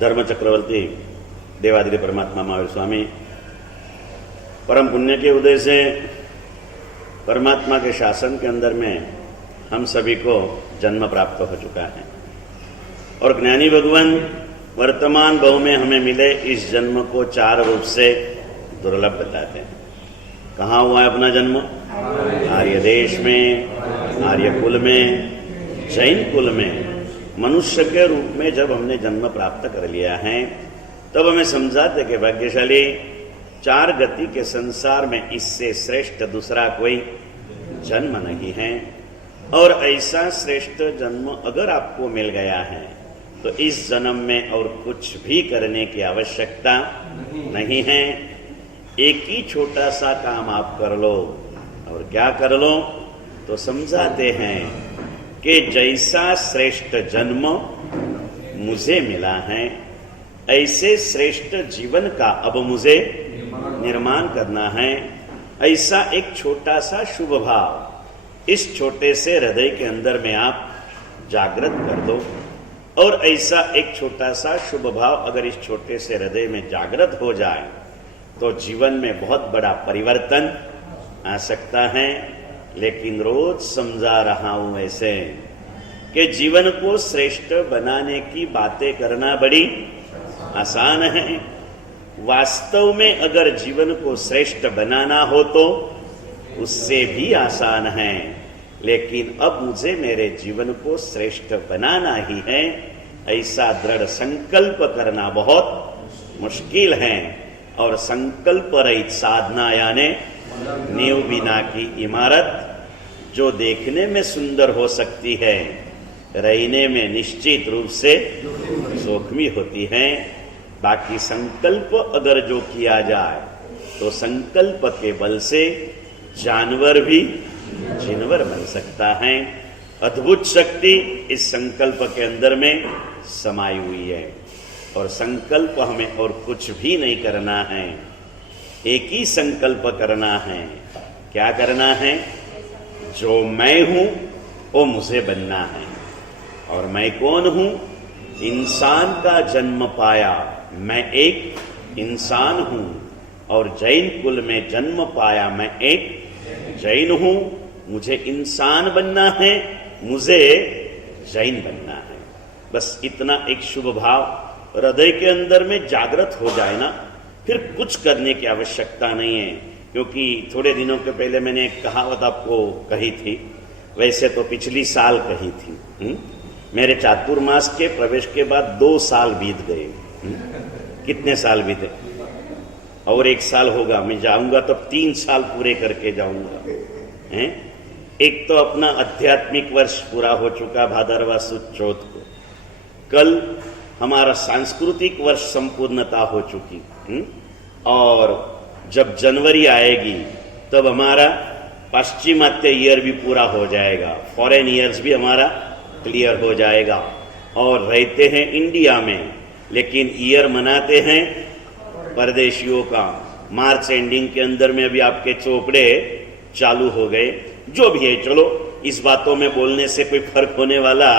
धर्म चक्रवर्ती देवादिदेव परमात्मा महावीर स्वामी परम पुण्य के उदय से परमात्मा के शासन के अंदर में हम सभी को जन्म प्राप्त हो चुका है और ज्ञानी भगवान वर्तमान भाव में हमें मिले इस जन्म को चार रूप से दुर्लभ बताते हैं। कहाँ हुआ है अपना जन्म? आर्य देश में, आर्य कुल में, जैन कुल में मनुष्य के रूप में जब हमने जन्म प्राप्त कर लिया है तब हमें समझाते कि भाग्यशाली चार गति के संसार में इससे श्रेष्ठ दूसरा कोई जन्म नहीं है और ऐसा श्रेष्ठ जन्म अगर आपको मिल गया है तो इस जन्म में और कुछ भी करने की आवश्यकता नहीं है। एक ही छोटा सा काम आप कर लो और क्या कर लो तो समझाते हैं कि जैसा श्रेष्ठ जन्म मुझे मिला है ऐसे श्रेष्ठ जीवन का अब मुझे निर्माण करना है। ऐसा एक छोटा सा शुभ भाव इस छोटे से हृदय के अंदर में आप जागृत कर दो और ऐसा एक छोटा सा शुभ भाव अगर इस छोटे से हृदय में जागृत हो जाए तो जीवन में बहुत बड़ा परिवर्तन आ सकता है। लेकिन रोज समझा रहा हूं ऐसे कि जीवन को श्रेष्ठ बनाने की बातें करना बड़ी आसान है। वास्तव में अगर जीवन को श्रेष्ठ बनाना हो तो उससे भी आसान है, लेकिन अब मुझे मेरे जीवन को श्रेष्ठ बनाना ही है ऐसा दृढ़ संकल्प करना बहुत मुश्किल है। और संकल्प रहित साधना यानी नींव बिना की इमारत जो देखने में सुंदर हो सकती है रहने में निश्चित रूप से जोखमी होती है। बाकी संकल्प अगर जो किया जाए तो संकल्प के बल से जानवर भी जिनवर बन सकता है। अद्भुत शक्ति इस संकल्प के अंदर में समाई हुई है और संकल्प हमें और कुछ भी नहीं करना है, एक ही संकल्प करना है। क्या करना है? जो मैं हूं वो मुझे बनना है। और मैं कौन हूं? इंसान का जन्म पाया मैं एक इंसान हूं और जैन कुल में जन्म पाया मैं एक जैन हूं। मुझे इंसान बनना है, मुझे जैन बनना है। बस इतना एक शुभ भाव हृदय के अंदर में जागृत हो जाए ना, फिर कुछ करने की आवश्यकता नहीं है। क्योंकि थोड़े दिनों के पहले मैंने एक कहावत आपको कही थी, वैसे तो पिछली साल कही थी। मेरे चातुर्मास के प्रवेश के बाद 2 साल बीत गए। कितने साल बीते? और 1 साल होगा, मैं जाऊंगा तब 3 साल पूरे करके जाऊंगा। एक तो अपना आध्यात्मिक वर्ष पूरा हो चुका भादरवा सुद चौथ को, कल हमारा सांस्कृतिक वर्ष संपूर्णता हो चुकी। और जब जनवरी आएगी तब हमारा पाश्चिमात्य ईयर भी पूरा हो जाएगा, फॉरेन ईयर्स भी हमारा क्लियर हो जाएगा। और रहते हैं इंडिया में लेकिन ईयर मनाते हैं परदेशियों का। मार्च एंडिंग के अंदर में अभी आपके चोपड़े चालू हो गए। जो भी है, चलो इस बातों में बोलने से कोई फर्क होने वाला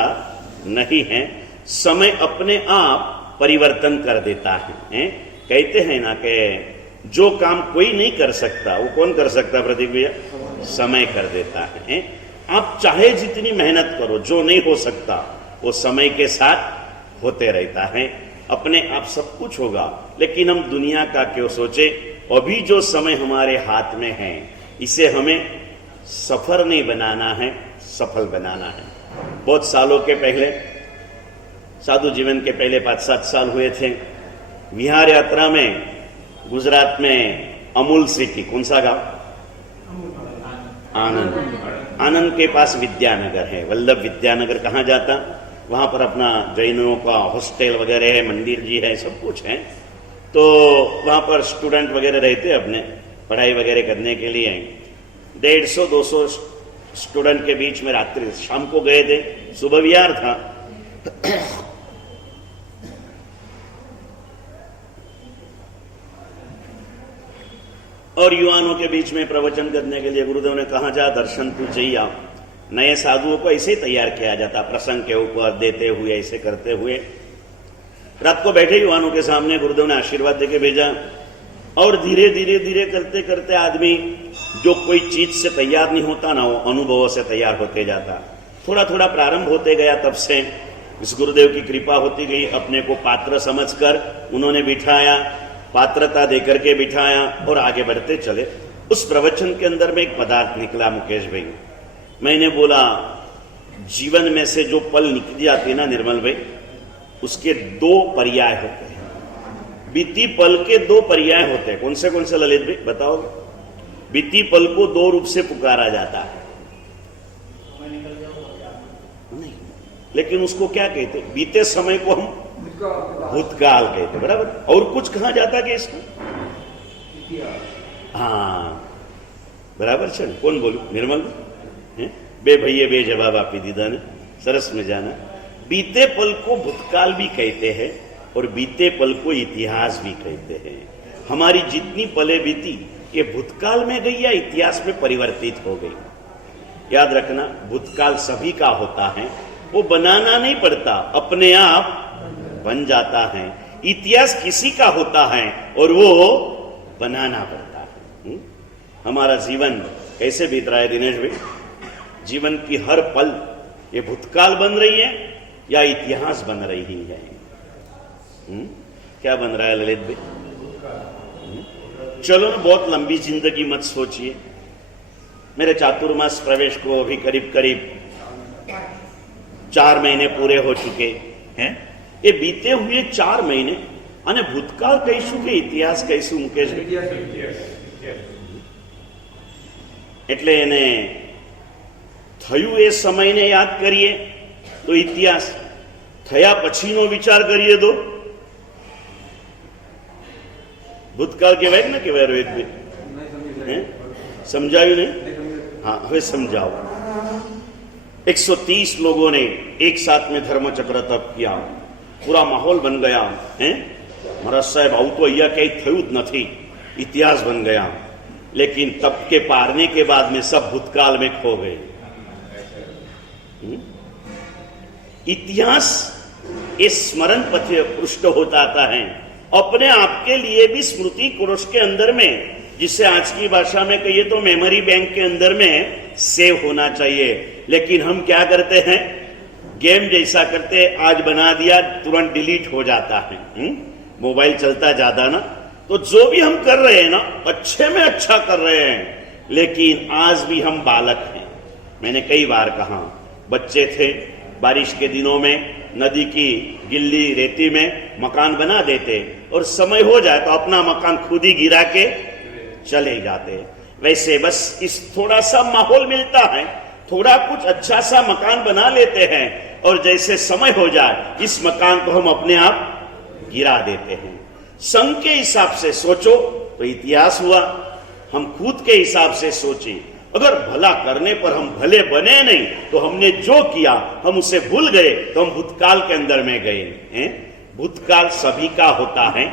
नहीं है। समय अपने आप परिवर्तन कर देता है। कहते हैं ना कि जो काम कोई नहीं कर सकता वो कौन कर सकता? प्रदीप भैया, समय कर देता है। आप चाहे जितनी मेहनत करो, जो नहीं हो सकता वो समय के साथ होते रहता है। अपने आप सब कुछ होगा, लेकिन हम दुनिया का क्यों सोचे? अभी जो समय हमारे हाथ में है इसे हमें सफर नहीं बनाना है, सफल बनाना है। बहुत सालों के पहले, साधु जीवन के पहले 5-7 साल हुए थे, विहार यात्रा में गुजरात में अमूल सिटी, कौन सा गांव? आनंद। आनंद के पास विद्यानगर है, वल्लभ विद्यानगर कहाँ जाता? वहाँ पर अपना जैनों का हॉस्टल वगैरह है, मंदिर जी है, सब कुछ है। तो वहाँ पर स्टूडेंट वगैरह रहते अपने पढ़ाई वगैरह करने के लिए। 150-200 स्टूडेंट के बीच में रात्रि शाम को गए थे, सुबह विहार था। और युवाओं के बीच में प्रवचन करने के लिए गुरुदेव ने कहा, जा दर्शन तू चाहिए। नए साधुओं को ऐसे ही तैयार किया जाता, प्रसंग के ऊपर देते हुए, ऐसे करते हुए। रात को बैठे युवानों के सामने गुरुदेव ने आशीर्वाद देके भेजा और धीरे धीरे धीरे करते करते आदमी जो कोई चीज से तैयार नहीं होता ना, वो अनुभवों से तैयार होते जाता। थोड़ा थोड़ा प्रारंभ होते गया। तब से इस गुरुदेव की कृपा होती गई। अपने को पात्र समझकर उन्होंने बिठाया, पात्रता देकर के बिठाया और आगे बढ़ते चले। उस प्रवचन के अंदर में एक पदार्थ निकला मुकेश भाई। मैंने बोला जीवन में से जो पल निकल जाते ना निर्मल भाई, उसके दो पर्याय होते हैं। बीती पल के दो पर्याय होते हैं। कौन से ललित भाई बताओगे? बीती पल को दो रूप से पुकारा जाता है। नहीं, लेकिन उसको क्या कहते? बीते समय को हम भूतकाल कहते, बराबर। और कुछ कहा जाता है इसको? हाँ बराबर છે। कौन बोलू? निर्मल बे भैया बे जवाब आपी दीदा ने, सरस में जाना। बीते पल को भूतकाल भी कहते हैं और बीते पल को इतिहास भी कहते हैं। हमारी जितनी पले बीती ये भूतकाल में गई या इतिहास में परिवर्तित हो गई। याद रखना, भूतकाल सभी का होता है, वो बनाना नहीं पड़ता, अपने आप बन जाता है। इतिहास किसी का होता है और वो बनाना पड़ता है। हमारा जीवन कैसे बीत रहा है दिनेश भाई? जीवन की हर पल ये भूतकाल बन रही है या इतिहास बन रही है? क्या बन रहा है ललित भाई? चलो ना, बहुत लंबी जिंदगी मत सोचिए। मेरे चातुर्मास प्रवेश को अभी करीब करीब 4 महीने पूरे हो चुके हैं। ये बीते हुए 4 महीने અને ભૂતકાળ કહીશું કે ઇતિહાસ કહીશું મુકેશભાઈ? એટલે એને થયું એ સમયને યાદ કરીએ તો ઇતિહાસ, થયા પછીનો વિચાર કરીએ તો ભૂતકાળ કહેવાય કે ના કહેવાય? રોહિતભાઈ समझायु नहीं? हाँ હવે समझाओ। 130 लोगों ने एक साथ में धर्मचक्र तप किया, पूरा माहौल बन गया है। महाराज साहब आવું तो અહીંયા कहीं થયું જ નથી, इतिहास बन गया। लेकिन तप के पारने के बाद में सब भूतकाल में खो गए। इतिहास ये स्मरण पथ पृष्ठ होता आता है अपने आप के लिए भी, स्मृति कोश के अंदर में, जिसे आज की भाषा में कहिए तो मेमोरी बैंक के अंदर में सेव होना चाहिए। लेकिन हम क्या करते हैं? गेम जैसा करते, आज बना दिया तुरंत डिलीट हो जाता है। मोबाइल चलता ज्यादा ना, तो जो भी हम कर रहे हैं ना अच्छे में अच्छा कर रहे हैं, लेकिन आज भी हम बालक हैं। मैंने कई बार कहा, बच्चे थे, बारिश के दिनों में नदी की गिल्ली रेती में मकान बना देते और समय हो जाए तो अपना मकान खुद ही गिरा के चले जाते। वैसे बस इस थोड़ा सा माहौल मिलता है, थोड़ा कुछ अच्छा सा मकान बना लेते हैं और जैसे समय हो जाए इस मकान को हम अपने आप गिरा देते हैं। संघ के हिसाब से सोचो तो इतिहास हुआ, हम खुद के हिसाब से सोचे, अगर भला करने पर हम भले बने नहीं तो हमने जो किया हम उसे भूल गए तो हम भूतकाल के अंदर में गए हैं। भूतकाल सभी का होता है,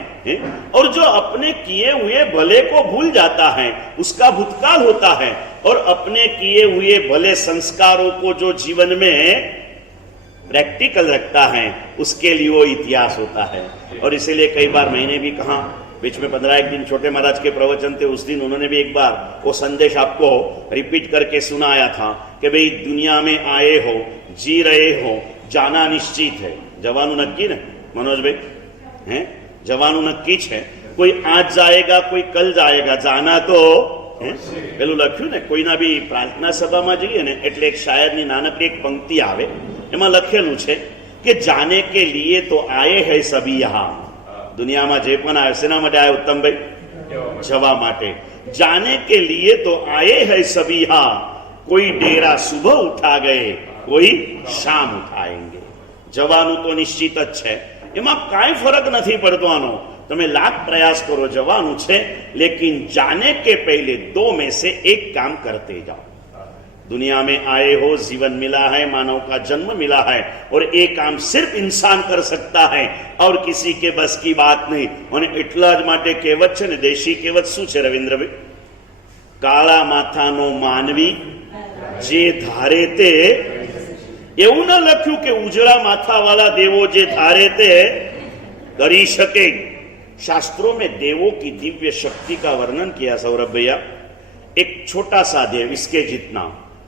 और जो अपने किए हुए भले को भूल जाता है उसका भूतकाल होता है, और अपने किए हुए भले संस्कारों को जो जीवन में प्रैक्टिकल रखता है उसके लिए वो इतिहास होता है। और इसीलिए कई बार मैंने भी कहा, बीच में 15 दिन छोटे महाराज के प्रवचन थे, उस दिन उन्होंने भी एक बार वो संदेश आपको रिपीट करके सुनाया था कि भाई दुनिया में आए हो, जी रहे हो, जाना निश्चित है। जवानों नक्की ने मनोज भाई हैं, जवानों नक्की है। कोई आज जाएगा, कोई कल जाएगा, जाना तो પેલું લખ્યું ને, કોઈના બી પ્રાર્થના સભામાં જઈએ ને એટલે એક શાયરની નાનકડી એક પંક્તિ આવે, એમાં લખેલું છે કે જાને કે લીએ તો આયે હૈ સભી યહાં। દુનિયામાં જે પણ આવે શેના માટે આયા ઉત્તમભાઈ? જવા માટે। જાને કે લીએ તો આયે હૈ સભી યહાં, કોઈ ડેરા સુબહ ઉઠા ગયે, કોઈ શામ ઉઠાएंगे। જવાનું તો નિશ્ચિત જ છે, એમાં કાંઈ ફરક નથી પડતો આનો। તમે लाख प्रयास करो, जवानू छे, लेकिन जाने के पहले 2 में से एक काम करते जाओ। दुनिया में आए हो, जीवन मिला है, मानव का जन्म मिला है, और एक काम सिर्फ इंसान कर सकता है और किसी के बस की बात नहीं। और એટલા જ માટે કહેવત છે ને, દેશી કહેવત શું છે રવિન્દ્રભાઈ? કાળા માથાનો માનવી જે ધારે તે, એવું ન લખ્યું કે ઉજળા માથાવાળા દેવો જે ધારે તે કરી શકે। शास्त्रों में देवों की दिव्य शक्ति का वर्णन किया सौरभ भैया। एक छोटा सा देव, इसके जितना,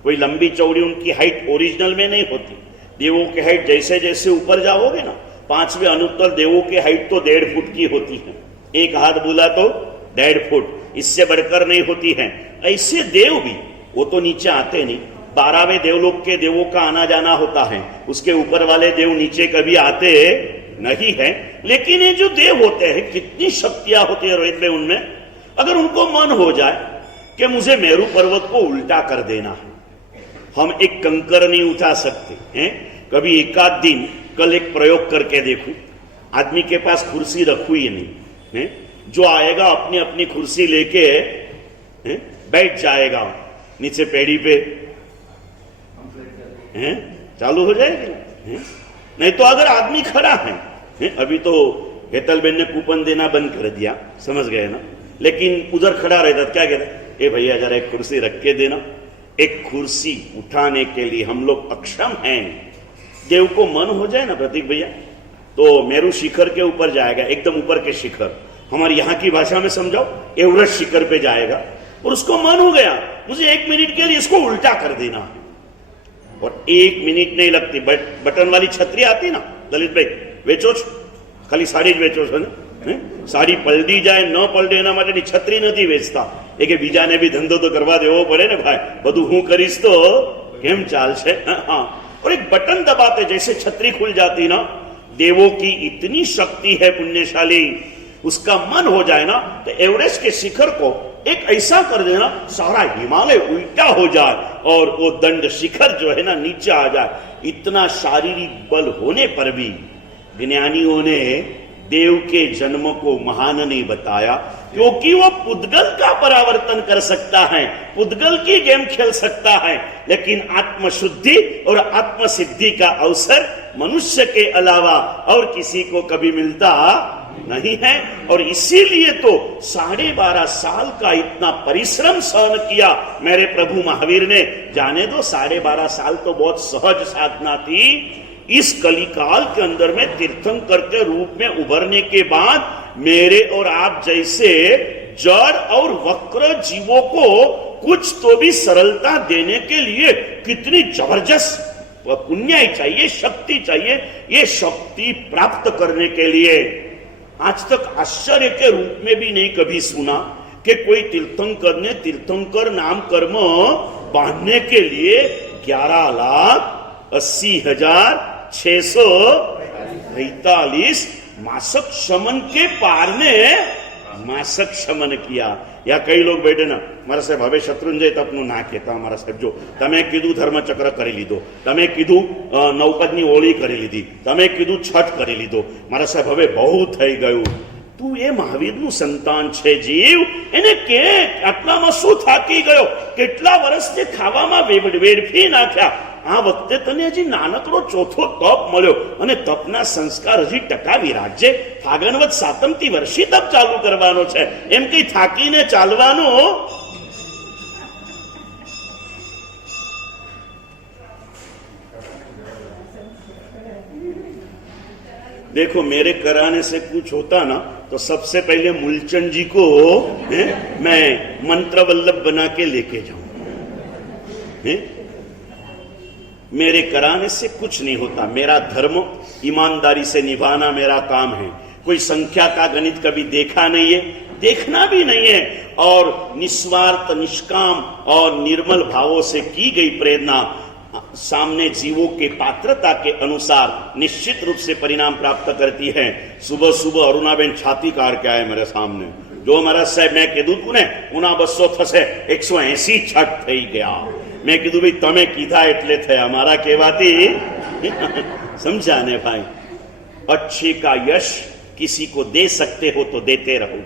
कोई लंबी चौड़ी उनकी हाइट ओरिजिनल में नहीं होती। देवों की हाइट जैसे जैसे ऊपर जाओगे ना, 5वें अनुत्तर देवों की हाइट तो 1.5 फुट की होती है। एक हाथ बोला तो 1.5 फुट, इससे बढ़कर नहीं होती है। ऐसे देव भी, वो तो नीचे आते नहीं, 12वें देवलोक के देवों का आना जाना होता है, उसके ऊपर वाले देव नीचे कभी आते नहीं है। लेकिन ये जो देव होते हैं, कितनी शक्तियां होती है रोहित में उनमें। अगर उनको मन हो जाए कि मुझे मेरू पर्वत को उल्टा कर देना है, हम एक कंकर नहीं उठा सकते हैं। कभी एकाध दिन, कल एक प्रयोग करके देखूं, आदमी के पास कुर्सी रखू ही नहीं है, जो आएगा अपनी अपनी कुर्सी लेके बैठ जाएगा नीचे पेड़ी पे, चालू हो जाएगी। नहीं तो अगर आदमी खड़ा है, अभी तो हेतलबेन ने कूपन देना बंद कर दिया, समझ गए ना, लेकिन उधर खड़ा रहता क्या कहता, ए भैया जरा एक कुर्सी रख के देना। एक कुर्सी उठाने के लिए हम लोग अक्षम हैं। देव को मन हो जाए ना प्रतीक भैया, तो मेरू शिखर के ऊपर जाएगा, एकदम ऊपर के शिखर, हमारी यहां की भाषा में समझाओ, एवरेस्ट शिखर पे जाएगा, और उसको मन हो गया मुझे 1 मिनट के लिए इसको उल्टा कर देना है, और 1 मिनट नहीं लगती। बटन वाली छतरी आती ना दलित भाई, वेचो खाली साड़ी જ વેચો છો ને, સાડી પલડી જાય ન પલડે એના માટેની છત્રી નથી વેચતા, એ કે બીજાને બી ધંધો તો કરવા દેવો પડે ને ભાઈ, બધું હું કરીશ તો કેમ ચાલશે। हाँ, और एक बटन दबाते जैसे छतरी खुल जाती ना, देवों की इतनी शक्ति है पुण्यशाली, उसका मन हो जाए ना तो एवरेस्ट के शिखर को एक ऐसा कर देना, सारा हिमालय उल्टा हो जाए और वो दंड शिखर जो है ना नीचे आ जाए। इतना शारीरिक बल होने पर भी ज्ञानियों ने देव के जन्म को महान नहीं बताया, क्योंकि वो पुद्गल का परावर्तन कर सकता है, पुद्गल की गेम खेल सकता है, लेकिन आत्मशुद्धि और आत्मसिद्धि का अवसर मनुष्य के अलावा और किसी को कभी मिलता नहीं है। और इसीलिए तो 12.5 साल का इतना परिश्रम सहन किया मेरे प्रभु महावीर ने। जाने दो 12.5 साल तो बहुत सहज साधना थी। इस कलिकाल के अंदर में तीर्थंकर के रूप में उभरने के बाद मेरे और आप जैसे जड़ और वक्र जीवों को कुछ तो भी सरलता देने के लिए कितनी जबरदस्त पुण्य चाहिए, शक्ति चाहिए। ये शक्ति प्राप्त करने के लिए आज तक आश्चर्य के रूप में भी नहीं कभी सुना कि कोई तीर्थंकर ने तीर्थंकर नाम कर्म बांधने के लिए 11,80,645 मासक शमन के पार ने मासक शमन किया। या कई लोग बैठे ना, मारा साहेब हवे शत्रुंजय तपनु ना कहता, मारा साहेब जो तमे कीधु धर्मचक्र करी लीधो, तमे कीधु नौपदनी ओळी करी लीधी, तमे कीधु छठ करी लीधो, मारा साहेब हवे बहु થઈ ગયું। તું એ મહાવીરનું સંતાન છે જીવ, એને કે આટલામાં શું થાકી ગયો, કેટલા વર્ષથી ખાવામાં વેડફી નાખ્યા, આ વખતે તને હજી નાનકડો ચોથો તપ મળ્યો અને તપના સંસ્કાર હજી ટકાવી રાખજે। ફાગણવત સાતમથી વર્ષી તપ ચાલુ કરવાનો છે, એમ કઈ થાકીને ચાલવાનો। देखो मेरे कराने से कुछ होता ना तो सबसे पहले मूलचंद जी को मैं मंत्र वल्लभ बना के लेके जाऊं। मेरे कराने से कुछ नहीं होता, मेरा धर्म ईमानदारी से निभाना मेरा काम है। कोई संख्या का गणित कभी देखा नहीं है, देखना भी नहीं है, और निस्वार्थ निष्काम और निर्मल भावों से की गई प्रेरणा सामने जीवों के पात्रता के अनुसार निश्चित रूप से परिणाम प्राप्त करती है। सुबह सुबह अरुणाबेन छाती कार के आए मेरे सामने, जो महाराज साहब मैं कीधु तू ने उना 200 થશે 180 छठ થઈ ગયા। मैं कीधु भाई तमे कीधा एटले थया, मारा कहेवाथी समझा ने भाई। अच्छे का यश किसी को दे सकते हो तो देते रहो,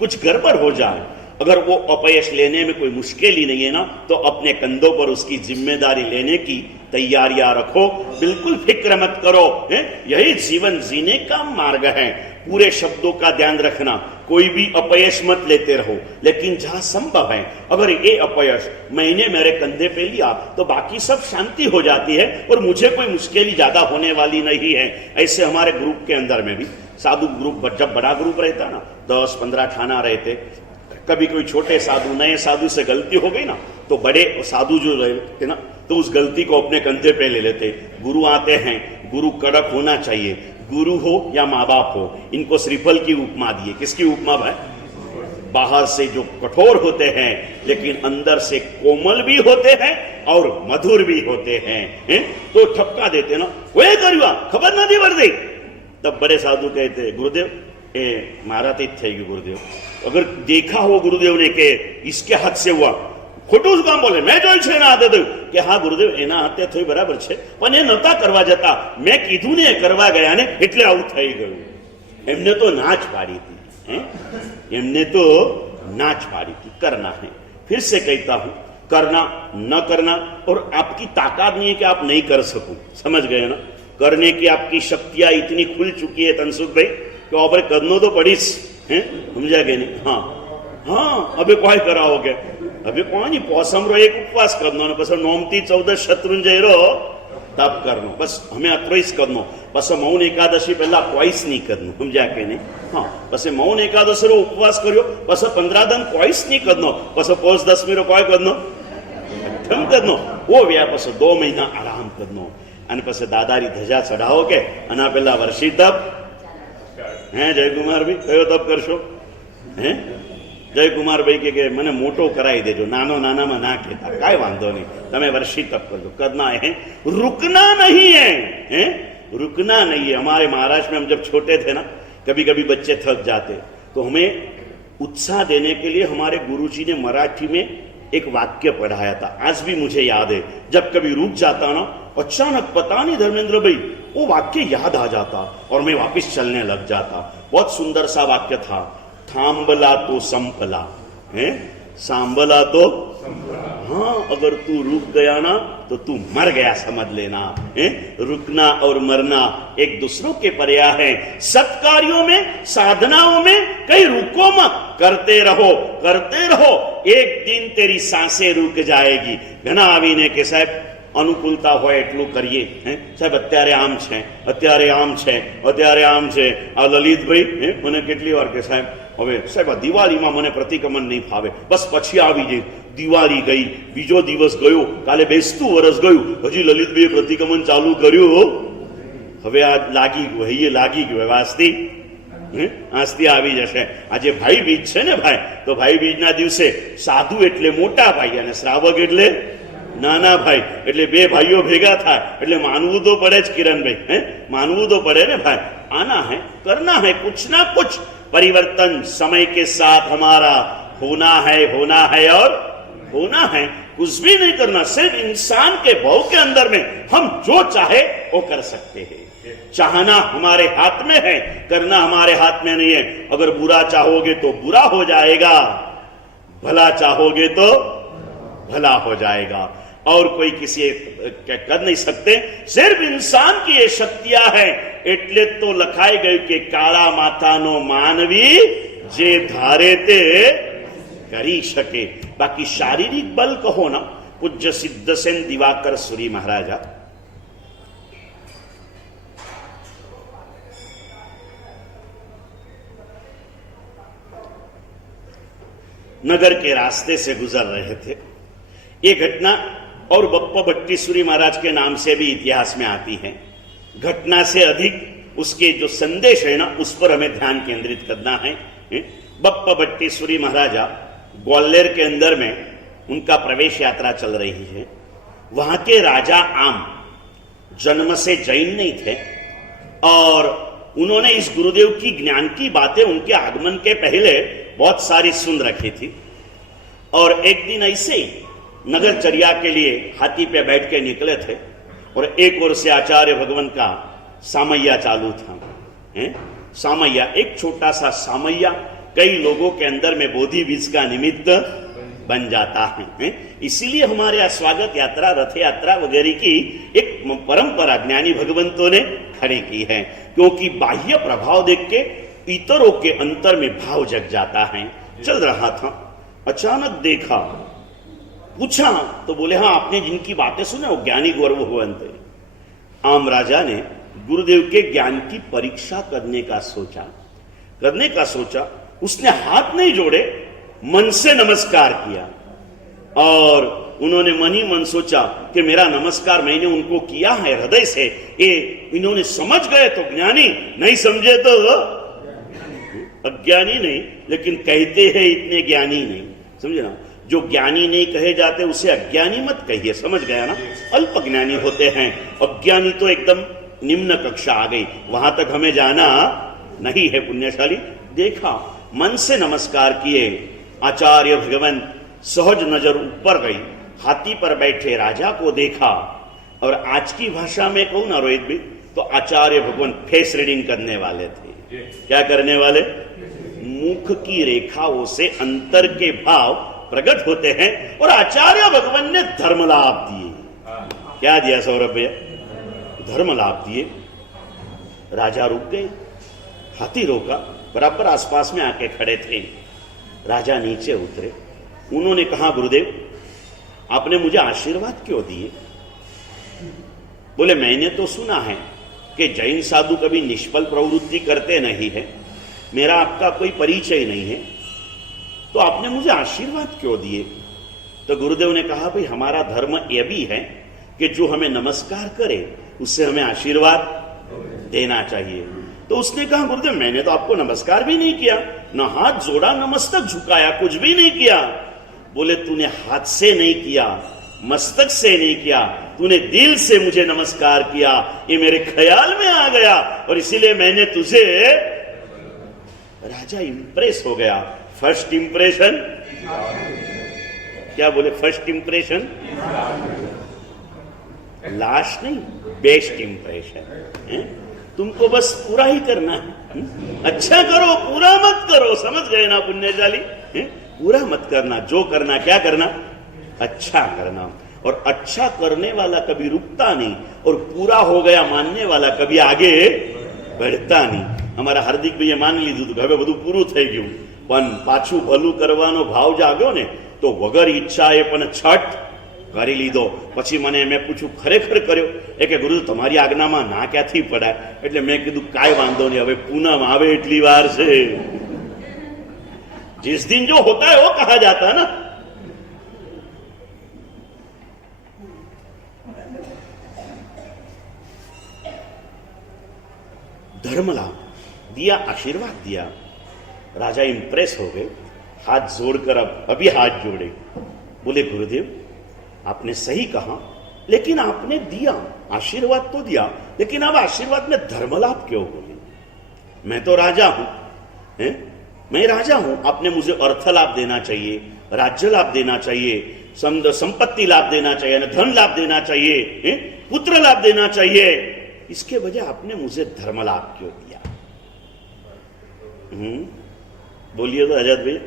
कुछ गड़बड़ हो जाए, अगर वो अपयश लेने में कोई मुश्किल ही नहीं है ना, तो अपने कंधों पर उसकी जिम्मेदारी लेने की तैयारियां रखो, बिल्कुल फिक्र मत करो। यही जीवन जीने का मार्ग है। पूरे शब्दों का ध्यान रखना, कोई भी अपयश मत लेते रहो, लेकिन जहां संभव है अगर ये अपयश मैंने मेरे कंधे पे लिया तो बाकी सब शांति हो जाती है और मुझे कोई मुश्किल ज्यादा होने वाली नहीं है। ऐसे हमारे ग्रुप के अंदर में भी साधु ग्रुप, जब बड़ा ग्रुप रहता ना 10-15 ठाना रहते, कभी कोई छोटे साधु नए साधु से गलती हो गई ना तो बड़े साधु जो रहते ना तो उस गलती को अपने कंधे पे ले लेते। गुरु आते हैं, गुरु कड़क होना चाहिए, गुरु हो या माँ बाप हो, इनको श्रीफल की उपमा दिए। किसकी उपमा भाई? बाहर से जो कठोर होते हैं लेकिन अंदर से कोमल भी होते हैं और मधुर भी होते हैं, तो ठपका देते ना, वे करुआ खबर ना दी वर्दी। तब बड़े साधु कहते, गुरुदेव ए मारा थे गुरुदेव, अगर देखा हो गुरुदेव ने के इसके हाथ से हुआ खोटું કામ બોલે, મેં જોઈ છે એના હાથે થયું કે હા ગુરુદેવ એના હાથે થયું બરાબર છે પણ એ નતા કરવા જતા, મેં કીધું ને કરવા ગયા ને એટલે આવું થઈ ગયું। એમને તો ના જ પાડી હતી, એમને તો ना च पाड़ी थी। करना है, फिर से कहता हूं, करना न करना और आपकी ताकत नहीं है कि आप नहीं कर सको, समझ गए ना? करने की आपकी शक्तियां इतनी खुल चुकी है तनसुख भाई कि आप करनो तो पड़ीस है, समझा गए नहीं? हाँ हाँ, अबे कोई कराओगे, अबे कोई नहीं, पोसम रो एक उपवास करनो ने बस नोमती 14 शत्रुंजय रो तप करनो, बस हमें अत्रोइस करनो, बस मौन एकादशी पहला कोईस नहीं करनो, समझा के नहीं? हाँ, बस मौन एकादशी रो उपवास करो, बस 15 दिन कोईस नहीं करनो, बस पोस 10 रो कोई करनो ठम करनो, वो व्या बस 2 महीना आराम करनो અને પછી દાદારી ધજા ચડાવો કે આના પેલા વર્ષી તપ હે જયકુમાર ભાઈ કયો તપ કરશો હે? જયકુમાર ભાઈ કે મને મોટો કરાવી દેજો, નાનો નાનામાં ના કહેતા, કાંઈ વાંધો નહીં, તમે વર્ષી તપ કરજો, करना है, रुकना नहीं है, रुकना नहीं है। हमारे महाराष्ट्र में हम जब छोटे थे ना, कभी कभी बच्चे थक जाते तो हमें उत्साह देने के लिए हमारे गुरुजी ने मराठी में एक वाक्य पढ़ाया था, आज भी मुझे याद है। जब कभी रुक जाता ना, अचानक पता नहीं धर्मेंद्र भाई वो वाक्य याद आ जाता और मैं वापस चलने लग जाता। बहुत सुंदर सा वाक्य था, थांबला तो संपला है, सांबला तो हाँ, अगर तू रुक गया ना तो तू मर गया समझ लेना है। रुकना और मरना एक दूसरों के पर्याय है। सत्कार्यों में साधनाओं में कहीं रुको मत, करते रहो करते रहो, एक दिन तेरी सांसें रुक जाएगी। घना आवीने के साहब अनुकूलता हो एटलू करिए साहब, अत्यारे आम छे अत्यारे आम छे अत्यारे आम छे। आ ललित भाई મને કેટલી વાર કે સાહેબ હવે સાહેબ દિવાળીમાં મને પ્રતિક્રમણ નહીં ફાવે, બસ પછી આવી જાય, દિવાળી ગઈ, બીજો દિવસ ગયો, કાલે બેસતું વરસ ગયું, હજી લલિતભાઈએ પ્રતિક્રમણ ચાલુ કર્યું, હવે આ લાગી ગયું, હૈયે લાગી ગયું, વાસ્તી આસ્તી આવી જશે। આજે ભાઈ બીજ છે ને ભાઈ, તો ભાઈ બીજના દિવસે સાધુ એટલે મોટા ભાઈ અને શ્રાવક એટલે નાના ભાઈ, એટલે બે ભાઈઓ ભેગા થાય એટલે માનવું તો પડે જ કિરણભાઈ, માનવું તો પડે ને ભાઈ। आना है, करना है, कुछ ना कुछ परिवर्तन समय के साथ हमारा होना है और होना है। कुछ भी नहीं करना, सिर्फ इंसान के भाव के अंदर में हम जो चाहे वो कर सकते हैं। चाहना हमारे हाथ में है, करना हमारे हाथ में नहीं है। अगर बुरा चाहोगे तो बुरा हो जाएगा, भला चाहोगे तो भला हो जाएगा, और कोई किसी कर नहीं सकते। सिर्फ इंसान की ये शक्तियां है, એટલે તો લખાઈ ગયું કે કાળા માથાનો માનવી જે ધારે તે કરી શકે। બાકી શારીરિક બલ કહો ના, પૂજ્ય સિદ્ધસેન દિવાકર સુરી મહારાજા नगर के रास्ते से गुजर रहे थे। ये घटना और बप्पा भट्टीसुरी महाराज के नाम से भी इतिहास में आती है। घटना से अधिक उसके जो संदेश है ना, उस पर हमें ध्यान केंद्रित करना है। बप्पा भट्टीसुरी महाराजा ग्वालियर के अंदर में उनका प्रवेश यात्रा चल रही है। वहां के राजा आम जन्म से जैन नहीं थे और उन्होंने इस गुरुदेव की ज्ञान की बातें उनके आगमन के पहले बहुत सारी सुन रखी थी। और एक दिन ऐसे ही नगरचर्या के लिए हाथी पे बैठ के निकले थे और एक ओर से आचार्य भगवान का सामैया चालू था। सामैया, एक छोटा सा सामैया कई लोगों के अंदर में बोधि बीज का निमित्त बन जाता है। इसीलिए हमारे यहाँ स्वागत यात्रा, रथ यात्रा वगैरह की एक परंपरा ज्ञानी भगवंतों ने खड़ी की है, क्योंकि बाह्य प्रभाव देख के इतरों के अंतर में भाव जग जाता है। चल रहा था, अचानक देखा, पूछा तो बोले हाँ आपने जिनकी बातें सुने वो ज्ञानी गौरव हुवंत। आम राजा ने गुरुदेव के ज्ञान की परीक्षा करने का सोचा। उसने हाथ नहीं जोड़े, मन से नमस्कार किया और उन्होंने मन ही मन सोचा कि मेरा नमस्कार मैंने उनको किया है हृदय से, ये इन्होंने समझ गए तो ज्ञानी, नहीं समझे तो अज्ञानी नहीं, लेकिन कहते हैं इतने ज्ञानी नहीं, समझे ना। जो ज्ञानी नहीं कहे जाते उसे अज्ञानी मत कहिए, समझ गया ना। अल्प ज्ञानी होते हैं, अज्ञानी तो एकदम निम्न कक्षा आ गई, वहां तक हमें जाना नहीं है। पुण्यशाली देखा, मन से नमस्कार किए। आचार्य भगवान सहज नजर ऊपर गई, हाथी पर बैठे राजा को देखा। और आज की भाषा में कहूं ना रोहित भी, तो आचार्य भगवान फेस रीडिंग करने वाले थे। क्या करने वाले? मुख की रेखाओं से अंतर के भाव प्रकट होते हैं। और आचार्य भगवान ने धर्म लाभ दिए। क्या दिया सौरभ भैया? धर्म लाभ दिए। राजा रुक गए, हाथी रोका, बराबर आसपास में आके खड़े थे। राजा नीचे उतरे, उन्होंने कहा गुरुदेव आपने मुझे आशीर्वाद क्यों दिए? बोले मैंने तो सुना है कि जैन साधु कभी निष्फल प्रवृत्ति करते नहीं है, मेरा आपका कोई परिचय नहीं है, तो आपने मुझे आशीर्वाद क्यों दिए? तो गुरुदेव ने कहा भाई हमारा धर्म यह भी है कि जो हमें नमस्कार करे उससे हमें आशीर्वाद देना चाहिए। तो उसने कहा गुरुदेव मैंने तो आपको नमस्कार भी नहीं किया, न हाथ जोड़ा न मस्तक झुकाया, कुछ भी नहीं किया। बोले तूने हाथ से नहीं किया, मस्तक से नहीं किया, तूने दिल से मुझे नमस्कार किया, ये मेरे ख्याल में आ गया और इसीलिए मैंने तुझे। राजा इंप्रेस हो गया। फर्स्ट इंप्रेशन क्या बोले? फर्स्ट इंप्रेशन लास्ट नहीं, बेस्ट इंप्रेशन। तुमको बस पूरा ही करना है, अच्छा करो, पूरा मत करो, समझ गए ना पुण्यशाली? पूरा मत करना, जो करना क्या करना? अच्छा करना। और अच्छा करने वाला कभी रुकता नहीं, और पूरा हो गया मानने वाला कभी आगे बढ़ता नहीं। हमारा हार्दिक भैया मान लीधું તો હવે બધું પૂરું થઈ ગયું, પણ પાછું ભલું કરવાનો ભાવ જાગ્યો ને તો વગર ઈચ્છાએ પણ છઠ કરી લીધો। પછી મને મેં પૂછ્યું ખરેખર કર્યો? એ કે ગુરુ તમારી આજ્ઞામાં ના ક્યાંથી પડાય? એટલે મેં કીધું કાંઈ વાંધો નહીં, હવે પૂનમ આવે એટલી વાર છે। जिस दिन जो होता है वो कहा जाता है ना। धर्म लाभ दिया, आशीर्वाद दिया। राजा इंप्रेस हो गए, हाथ जोड़कर अब अभी हाथ जोड़े, बोले गुरुदेव आपने सही कहा, लेकिन आपने दिया आशीर्वाद तो दिया, लेकिन अब आशीर्वाद में धर्म लाभ क्यों बोले? मैं तो राजा हूं, मैं राजा हूं, आपने मुझे अर्थ लाभ देना चाहिए, राज्य लाभ देना चाहिए, संपत्ति लाभ देना चाहिए, धन लाभ देना चाहिए, पुत्र लाभ देना चाहिए, इसके बजाय आपने मुझे धर्म लाभ क्यों दिया? बोलिए तो आजाद भैया।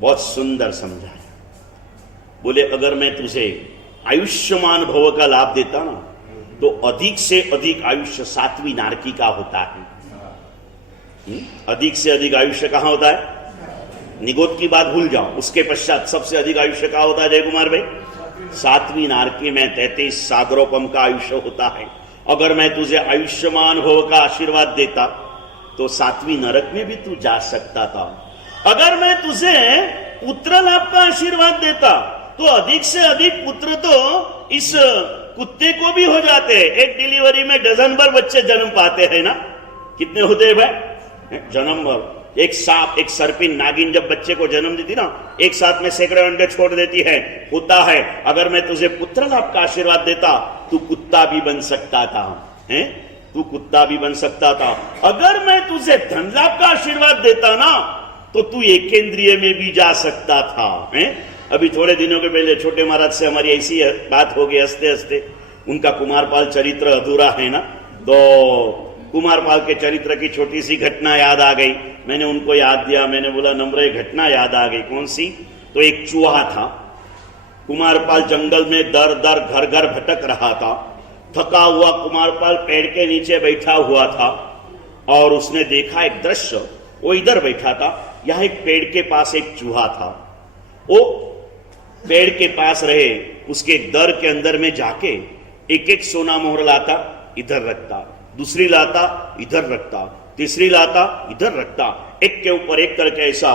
बहुत सुंदर समझाया। बोले अगर मैं तुझे आयुष्मान भव का लाभ देता ना तो अधिक से अधिक आयुष्य सात्वी नारकी का होता है। अधिक से अधिक आयुष्य कहां होता है? निगोद की बात भूल जाओ, उसके पश्चात सबसे अधिक आयुष्य कहां होता है जय कुमार भाई? सातवीं नारकी में 33 सागरोपम का आयुष्य होता है। अगर मैं तुझे आयुष्मान भव का आशीर्वाद देता तो सातवीं नरक में भी तू जा सकता था। अगर मैं तुझे पुत्र लाभ का आशीर्वाद देता तो अधिक से अधिक पुत्र तो इस कुत्ते को भी हो जाते हैं। एक डिलीवरी में डजन भर बच्चे जन्म पाते हैं ना। कितने होते हैं भाई? जन्म भर। एक सांप, एक सर्पिन, नागिन जब बच्चे को जन्म देती ना, एक साथ में सैकड़ों अंडे छोड़ देती है, होता है। अगर मैं तुझे पुत्र लाभ का आशीर्वाद देता तू कुत्ता भी बन सकता था, हैं? तू कुत्ता भी बन सकता था। अगर मैं तुझे धन लाभ का आशीर्वाद देता ना तो तू एकेंद्रिय में भी जा सकता था, हैं? अभी थोड़े दिनों के पहले छोटे महाराज से हमारी ऐसी बात हो गई, हंसते हंसते। उनका कुमारपाल चरित्र अधूरा है ना, तो कुमारपाल के चरित्र की छोटी सी घटना याद आ गई। मैंने उनको याद दिया, मैंने बोला नम्र घटना याद आ गई। कौन सी? तो एक चूहा था। कुमारपाल जंगल में दर दर घर घर भटक रहा था। थका हुआ कुमारपाल पेड़ के नीचे बैठा हुआ था और उसने देखा एक दृश्य। वो इधर बैठा था, यहां एक पेड़ के पास एक चूहा था। वो पेड़ के पास रहे, उसके दर के अंदर में जाके एक एक सोना मोहर लाता, इधर रखता, दूसरी लाता, इधर रखता, तीसरी लाता, इधर रखता, एक के ऊपर एक करके ऐसा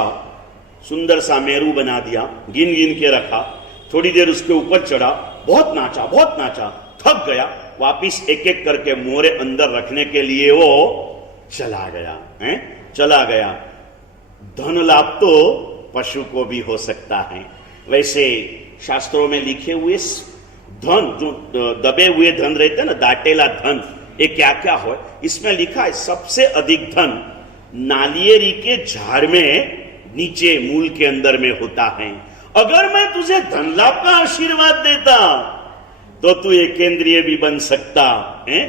सुंदर सा मेरू बना दिया, गिन गिन के रखा। थोड़ी देर उसके ऊपर चढ़ा, बहुत नाचा, थक गया, वापिस एक एक करके मोहरे अंदर रखने के लिए वो चला गया। धन लाभ तो पशु को भी हो सकता है। वैसे शास्त्रों में लिखे हुए धन, जो दबे हुए धन रहते ना, दाटेला धन, ये क्या क्या हो, इसमें लिखा है सबसे अधिक धन नालियेरी के झाड़ में नीचे मूल के अंदर में होता है। अगर मैं तुझे धन लाभ का आशीर्वाद देता तो तू एकेंद्रिय भी बन सकता है।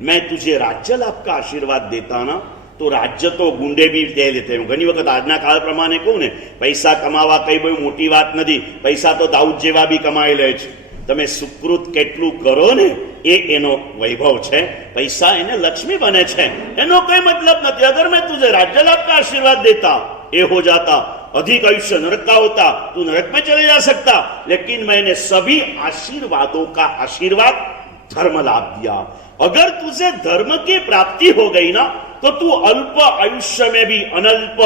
मैं तुझे राज्य लाभ का आशीर्वाद देता ना तो राज्य तो गुंडे भी दे लेते हैं। घनी वखत आजना काल प्रमाणे कहूं ने, पैसा कमावा कई बહુ મોટી વાત નથી, पैसा तो दाऊद જેવા भी कमाई લે છે। તમે સુકૃત કેટલું કરો ને એ એનો વૈભવ છે। પૈસા એને લક્ષ્મી બને છે, એનો કઈ મતલબ નથી। अगर मैं तुझे राज्य लाभ का आशीर्वाद देता, ये हो जाता, अधिक आयुष्य नरक का होता, तू नरक में चले जा सकता। लेकिन मैंने सभी आशीर्वादों का आशीर्वाद धर्म लाभ दिया। अगर तुझे धर्म की प्राप्ति हो गई ना तो तू अल्प आयुष्य में भी अनल्प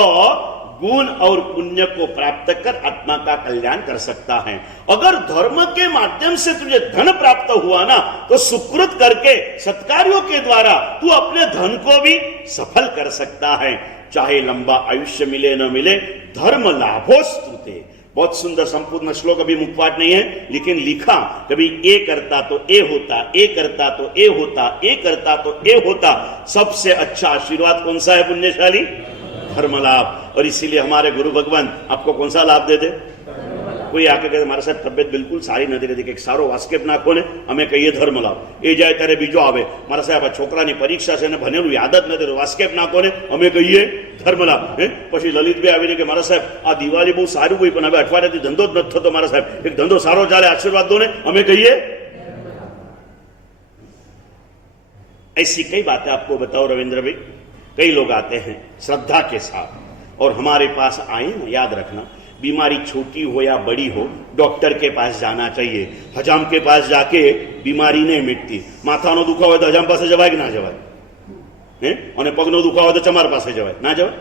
गुण और पुण्य को प्राप्त कर आत्मा का कल्याण कर सकता है। अगर धर्म के माध्यम से तुझे धन प्राप्त हुआ ना तो सुकृत करके सत्कार्यों के द्वारा तू अपने धन को भी सफल कर सकता है। चाहे लंबा आयुष्य मिले न मिले, धर्म लाभोस्तुते। बहुत सुंदर संपूर्ण श्लोक, अभी मुखपाठ नहीं है, लेकिन लिखा कभी ए करता तो ए होता, ए करता तो ए होता, ए करता तो ए होता। सबसे अच्छा आशीर्वाद कौन सा है पुण्यशाली? धर्म लाभ। और इसीलिए हमारे गुरु भगवान आपको कौन सा लाभ देते? कोई आके कहते मारा साहब तबियत बिल्कुल सारी नहीं रहती, एक सारो वास्केप नाखो ने, अमे कहीए धर्म लाभ। ए जाए ત્યારે બીજો આવે, મારા સાહેબ આ છોકરાની પરીક્ષા છે ને ભણેલું યાદ જ નથી, વાસ્કેપ નાખો ને, અમે કહીએ ધર્મ લાभ। પછી લલિતભાઈ આવીને કે મારા સાહેબ આ દિવાળી બહુ સારું ગઈ પણ હવે અઠવાડિયાથી ધંધો જ નથી થતો, મારા સાહેબ એક ધંધો સારો ચાલે, આશીર્વાદ દો ને, અમે કહીએ। ऐसी कई बातें आपको बताओ रविंद्र भाई। कई लोग आते हैं श्रद्धा के साथ और हमारे पास आए ना, याद रखना, बीमारी छोटी हो या बड़ी हो, डॉक्टर के पास जाना चाहिए। हजाम के पास जाके बीमारी नहीं मिटती। माथानो दुखाવો तो हजाम पास जवाय कि ना जवाय? અને પગનો દુખાવો તો ચમાર પાસે જવાય, ના જવાય?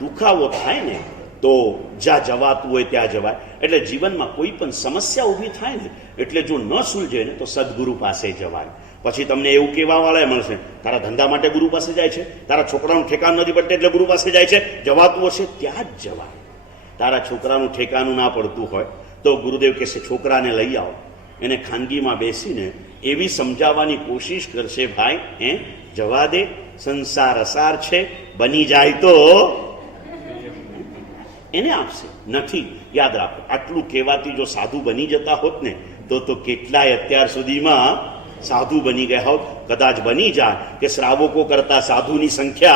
દુખાવો થાય ને તો જ્યાં જવાતું હોય ત્યાં જવાય। એટલે જીવનમાં કોઈ પણ સમસ્યા ઊભી થાય ને એટલે જો ન સુલझे ને તો સદગુરુ પાસે જવાય। પછી તમને એવું કહેવા વાળા મળશે, તારા ધંધા માટે ગુરુ પાસે જાય છે, તારા છોકરાનું ઠેકાણું નથી પડતું એટલે ગુરુ પાસે જાય છે, જવાતું હશે ત્યાં જ જવાય। તારા છોકરાનું ઠેકાણું ના પડતું હોય તો ગુરુદેવ કહેશે છોકરાને લઈ આવો, એને ખાનગીમાં બેસીને એવી સમજાવવાની કોશિશ કરશે, ભાઈ જવા દે, સંસાર અસાર છે, બની જાય તો એને આપશે, નથી। યાદ રાખો, આટલું કહેવાથી જો સાધુ બની જતા હોત ને તો કેટલાય અત્યાર સુધીમાં साधु बनी गया हो। कदाच बनी जाए कि श्रावको करता साधुनी संख्या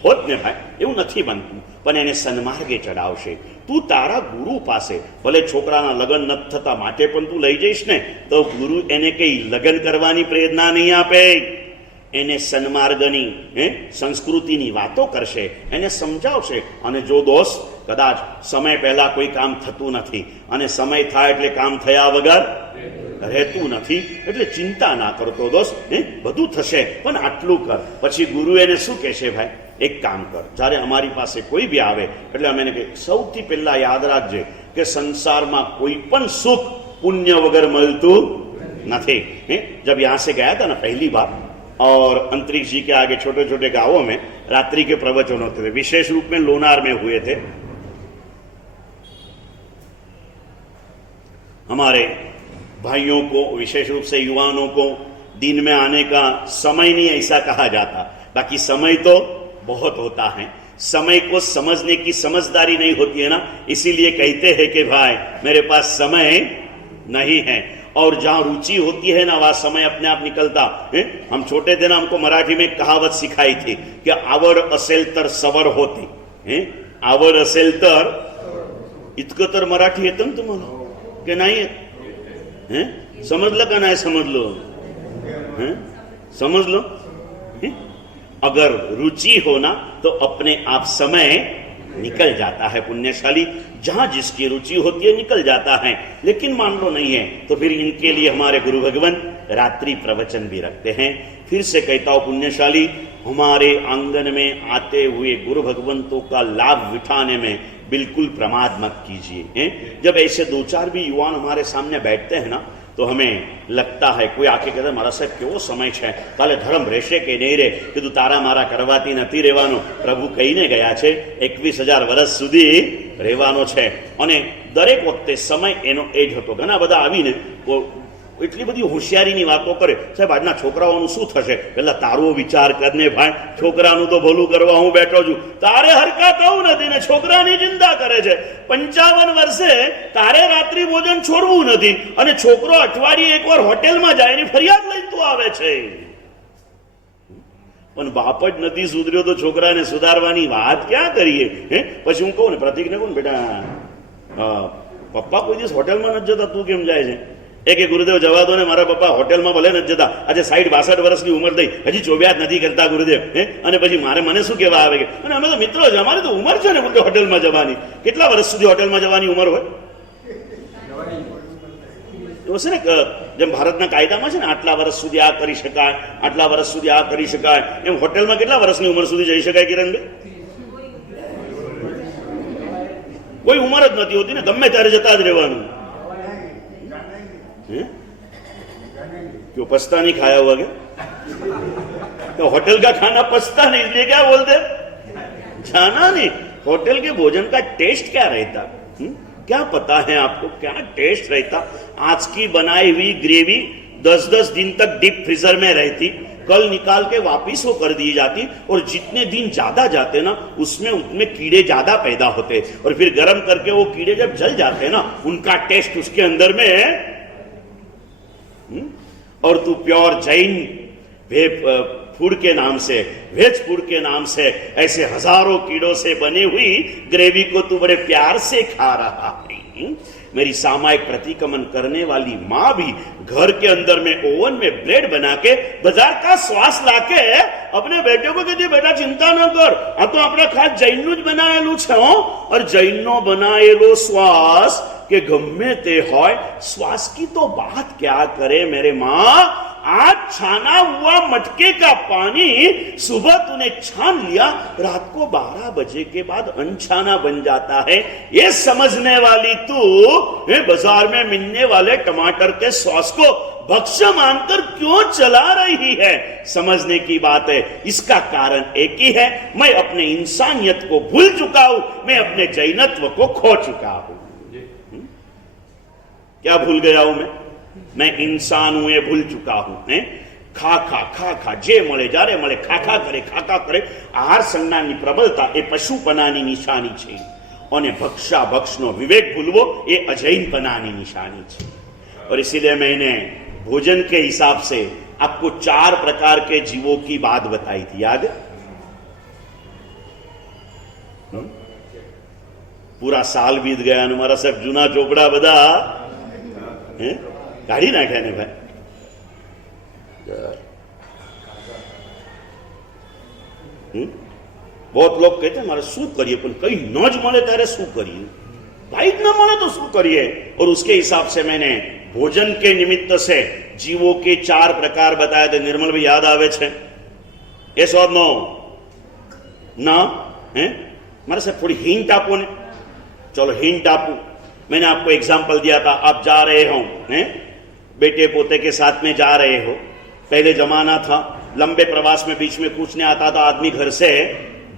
होत ने भाई, एवं नहीं बनतुं, पण एने सन्मार्गे चढ़ावशे। तू तारा गुरु पासे भले छोकराना लग्न नथी थता माटे पण तू लई जईश ने तो गुरु एने कई लग्न करवानी प्रेरणा नहीं आपे, एने सन्मार्गनी संस्कृतिनी वातो करशे, एने समजावशे। अने जो दोस्त कदाच समय पहला कोई काम थतुं नथी अने समय थाय एटले काम थया वगर રહેતું નથી, એટલે ચિંતા ના કરતો દોસ્ત, બધું થશે, પણ આટલું કર। પછી ગુરુ એને શું કહેશે? ભાઈ એક કામ કર, જ્યારે અમારી પાસે કોઈ બી આવે એટલે અમે એને કહીએ સૌથી પહેલા યાદ રાખજે કે સંસારમાં કોઈ પણ સુખ પુણ્ય વગર મળતું નથી। जब यहाँ से गया था ना पहली बार और अंतरिक्ष जी के आगे छोटे छोटे गांवों में रात्रि के प्रवचन होते थे, विशेष रूप में लोनार में हुए थे। हमारे भाइयों को, विशेष रूप से युवाओं को दिन में आने का समय नहीं ऐसा कहा जाता, बाकी समय तो बहुत होता है। समय को समझने की समझदारी नहीं होती है ना, इसीलिए कहते हैं कि भाई मेरे पास समय नहीं है। और जहां रुचि होती है ना वहां समय अपने आप निकलता है। हम छोटे थे ना, हमको मराठी में कहावत सिखाई थी कि आवड असेल तर सवर होते। आवड असेल तर, इतकं तर मराठी येतं ना तुम्हाला की नाही येत? समझलं का नहीं समझ लो? समझ लो। अगर रुचि हो ना तो अपने आप समय निकल जाता है पुण्यशाली, जहां जिसकी रुचि होती है निकल जाता है। लेकिन मान लो नहीं है तो फिर इनके लिए हमारे गुरु भगवान रात्रि प्रवचन भी रखते हैं। फिर से कहता हूं पुण्यशाली, हमारे आंगन में आते हुए गुरु भगवंतों का लाभ उठाने में बिल्कुल प्रमाद मत कीजिए। जब ऐसे दो चार भी युवान हमारे सामने बैठते हैं ना, तो हमें लगता है, कोई आके कहता मारा साहेब केવો સમય છે, કાલે ધર્મ રહેશે કે નહીં રહે? કીધું તારા મારા કરવાથી નથી રહેવાનું, પ્રભુ કહીને ગયા છે 21,000 વર્ષ સુધી રહેવાનો છે। અને દરેક વખતે સમય એનો એ જ હતો। ઘણા બધા આવીને એટલી બધી હોશિયારીની વાતો કરે, સાહેબ આજના છોકરાઓનું શું થશે? પેલા તારો વિચાર કરને ભાઈ, છોકરાનું તો ભલું કરવા હું બેઠો છું, તારે હરકત થવું નથી ને છોકરાની ચિંતા કરે છે। 55 વર્ષે તારે રાત્રિ ભોજન છોડવું નથી અને છોકરો અઠવાડિયે એકવાર હોટેલમાં જાય એની ફરિયાદ લઈને તું આવે છે। પણ બાપ જ નથી સુધર્યો તો છોકરાને સુધારવાની વાત ક્યાં કરીએ? પછી હું કહું ને, પ્રતિકને કહું, બેટા પપ્પા કોઈ દિવસ હોટેલમાં નથી જતા, તું કેમ જાય છે? કે ગુરુદેવ જવા દો ને, મારા પપ્પા હોટેલમાં ભલે નથી જતા, આજે 60-62 વર્ષની ઉંમર થઈ, હજી ચોવ્યાત નથી કરતા ગુરુદેવ। અને પછી મને શું કહેવા આવે કે અને અમે તો મિત્રો છે, અમારી તો ઉંમર છે ને હોટેલમાં જવાની। કેટલા વર્ષ સુધી હોટેલમાં જવાની ઉંમર હોય? તો છે ને, જેમ ભારતના કાયદામાં છે ને, આટલા વર્ષ સુધી આ કરી શકાય, આટલા વર્ષ સુધી આ કરી શકાય, એમ હોટેલમાં કેટલા વર્ષની ઉંમર સુધી જઈ શકાય કિરણભાઈ? કોઈ ઉંમર જ નથી હોતી ને, ગમે ત્યારે જતા જ રહેવાનું। क्यों पछता नहीं खाया हुआ क्या? तो होटल का खाना पछता नहीं, इसलिए क्या बोलते? जाना नहीं। होटल के भोजन का टेस्ट क्या रहता? क्या पता है आपको क्या टेस्ट रहता? आज की बनाई हुई ग्रेवी 10-10 दिन तक डीप फ्रीजर में रहती, कल निकाल के वापिस वो कर दी जाती, और जितने दिन ज्यादा जाते ना उसमें उतने कीड़े ज्यादा पैदा होते, और फिर गर्म करके वो कीड़े जब जल जाते ना, उनका टेस्ट उसके अंदर में। और तू प्योर जैन फूड के नाम से, वेज फूड के नाम से ऐसे हजारों कीड़ों से बनी हुई ग्रेवी को तू बड़े प्यार से खा रहा है। मेरी सामायिक प्रतिक्रमण करने वाली माँ भी घर के अंदर में ओवन में ब्रेड बना के बाजार का श्वास लाके अपने बेटे को कहती, बेटा चिंता न कर, आ तो अपना खास जैनનું જ બનાયેલું છે। और जैनનો बनाયેલો श्वास के गम्मे ते होय, श्वास की तो बात क्या करे मेरे माँ। आज छाना हुआ मटके का पानी सुबह तूने छान लिया, रात को 12 बजे के बाद अनछाना बन जाता है। ये समझने वाली तू बाजार में मिलने वाले टमाटर के सॉस को भक्ष्य मानकर क्यों चला रही है? समझने की बात है। इसका कारण एक ही है, मैं अपने इंसानियत को भूल चुका हूं, मैं अपने जैनत्व को खो चुका हूं। क्या भूल गया हूं मैं इंसान हूं, ये भूल चुका हूं। खा खा जे મળે જ્યારે મળે ખાખા કરે। આહાર સંજ્ઞાની પ્રબળતા એ પશુપનાની નિશાની છે, અને ભક્ષા ભક્ષનો વિવેક ભૂલવો એ અજૈનપનાની નિશાની છે। और इसीलिए मैंने भोजन के हिसाब से आपको 4 प्रकार के जीवों की बात बताई थी, याद? पूरा साल बीत गया, हमारा सब जूना चोपड़ा बदा काढ़ी नाख्या ने भाई। बहुत लोग कहते हैं मारे शू करिए, पर कहीं न ज मळे त्यारे शू करिए, लाइट न मळे तो शू करिए। और उसके हिसाब से मैंने भोजन के निमित्त से जीवों के 4 प्रकार बताए थे। निर्मल भाई याद आवे छे? यस और नो? ना है मारे साहब थोड़ी हिंट आपो ने। चलो हिंट आपू। मैंने आपको एग्जाम्पल दिया था, आप जा रहे हो बेटे पोते के साथ में जा रहे हो। पहले जमाना था, लंबे प्रवास में बीच में पूछने आता था आदमी घर से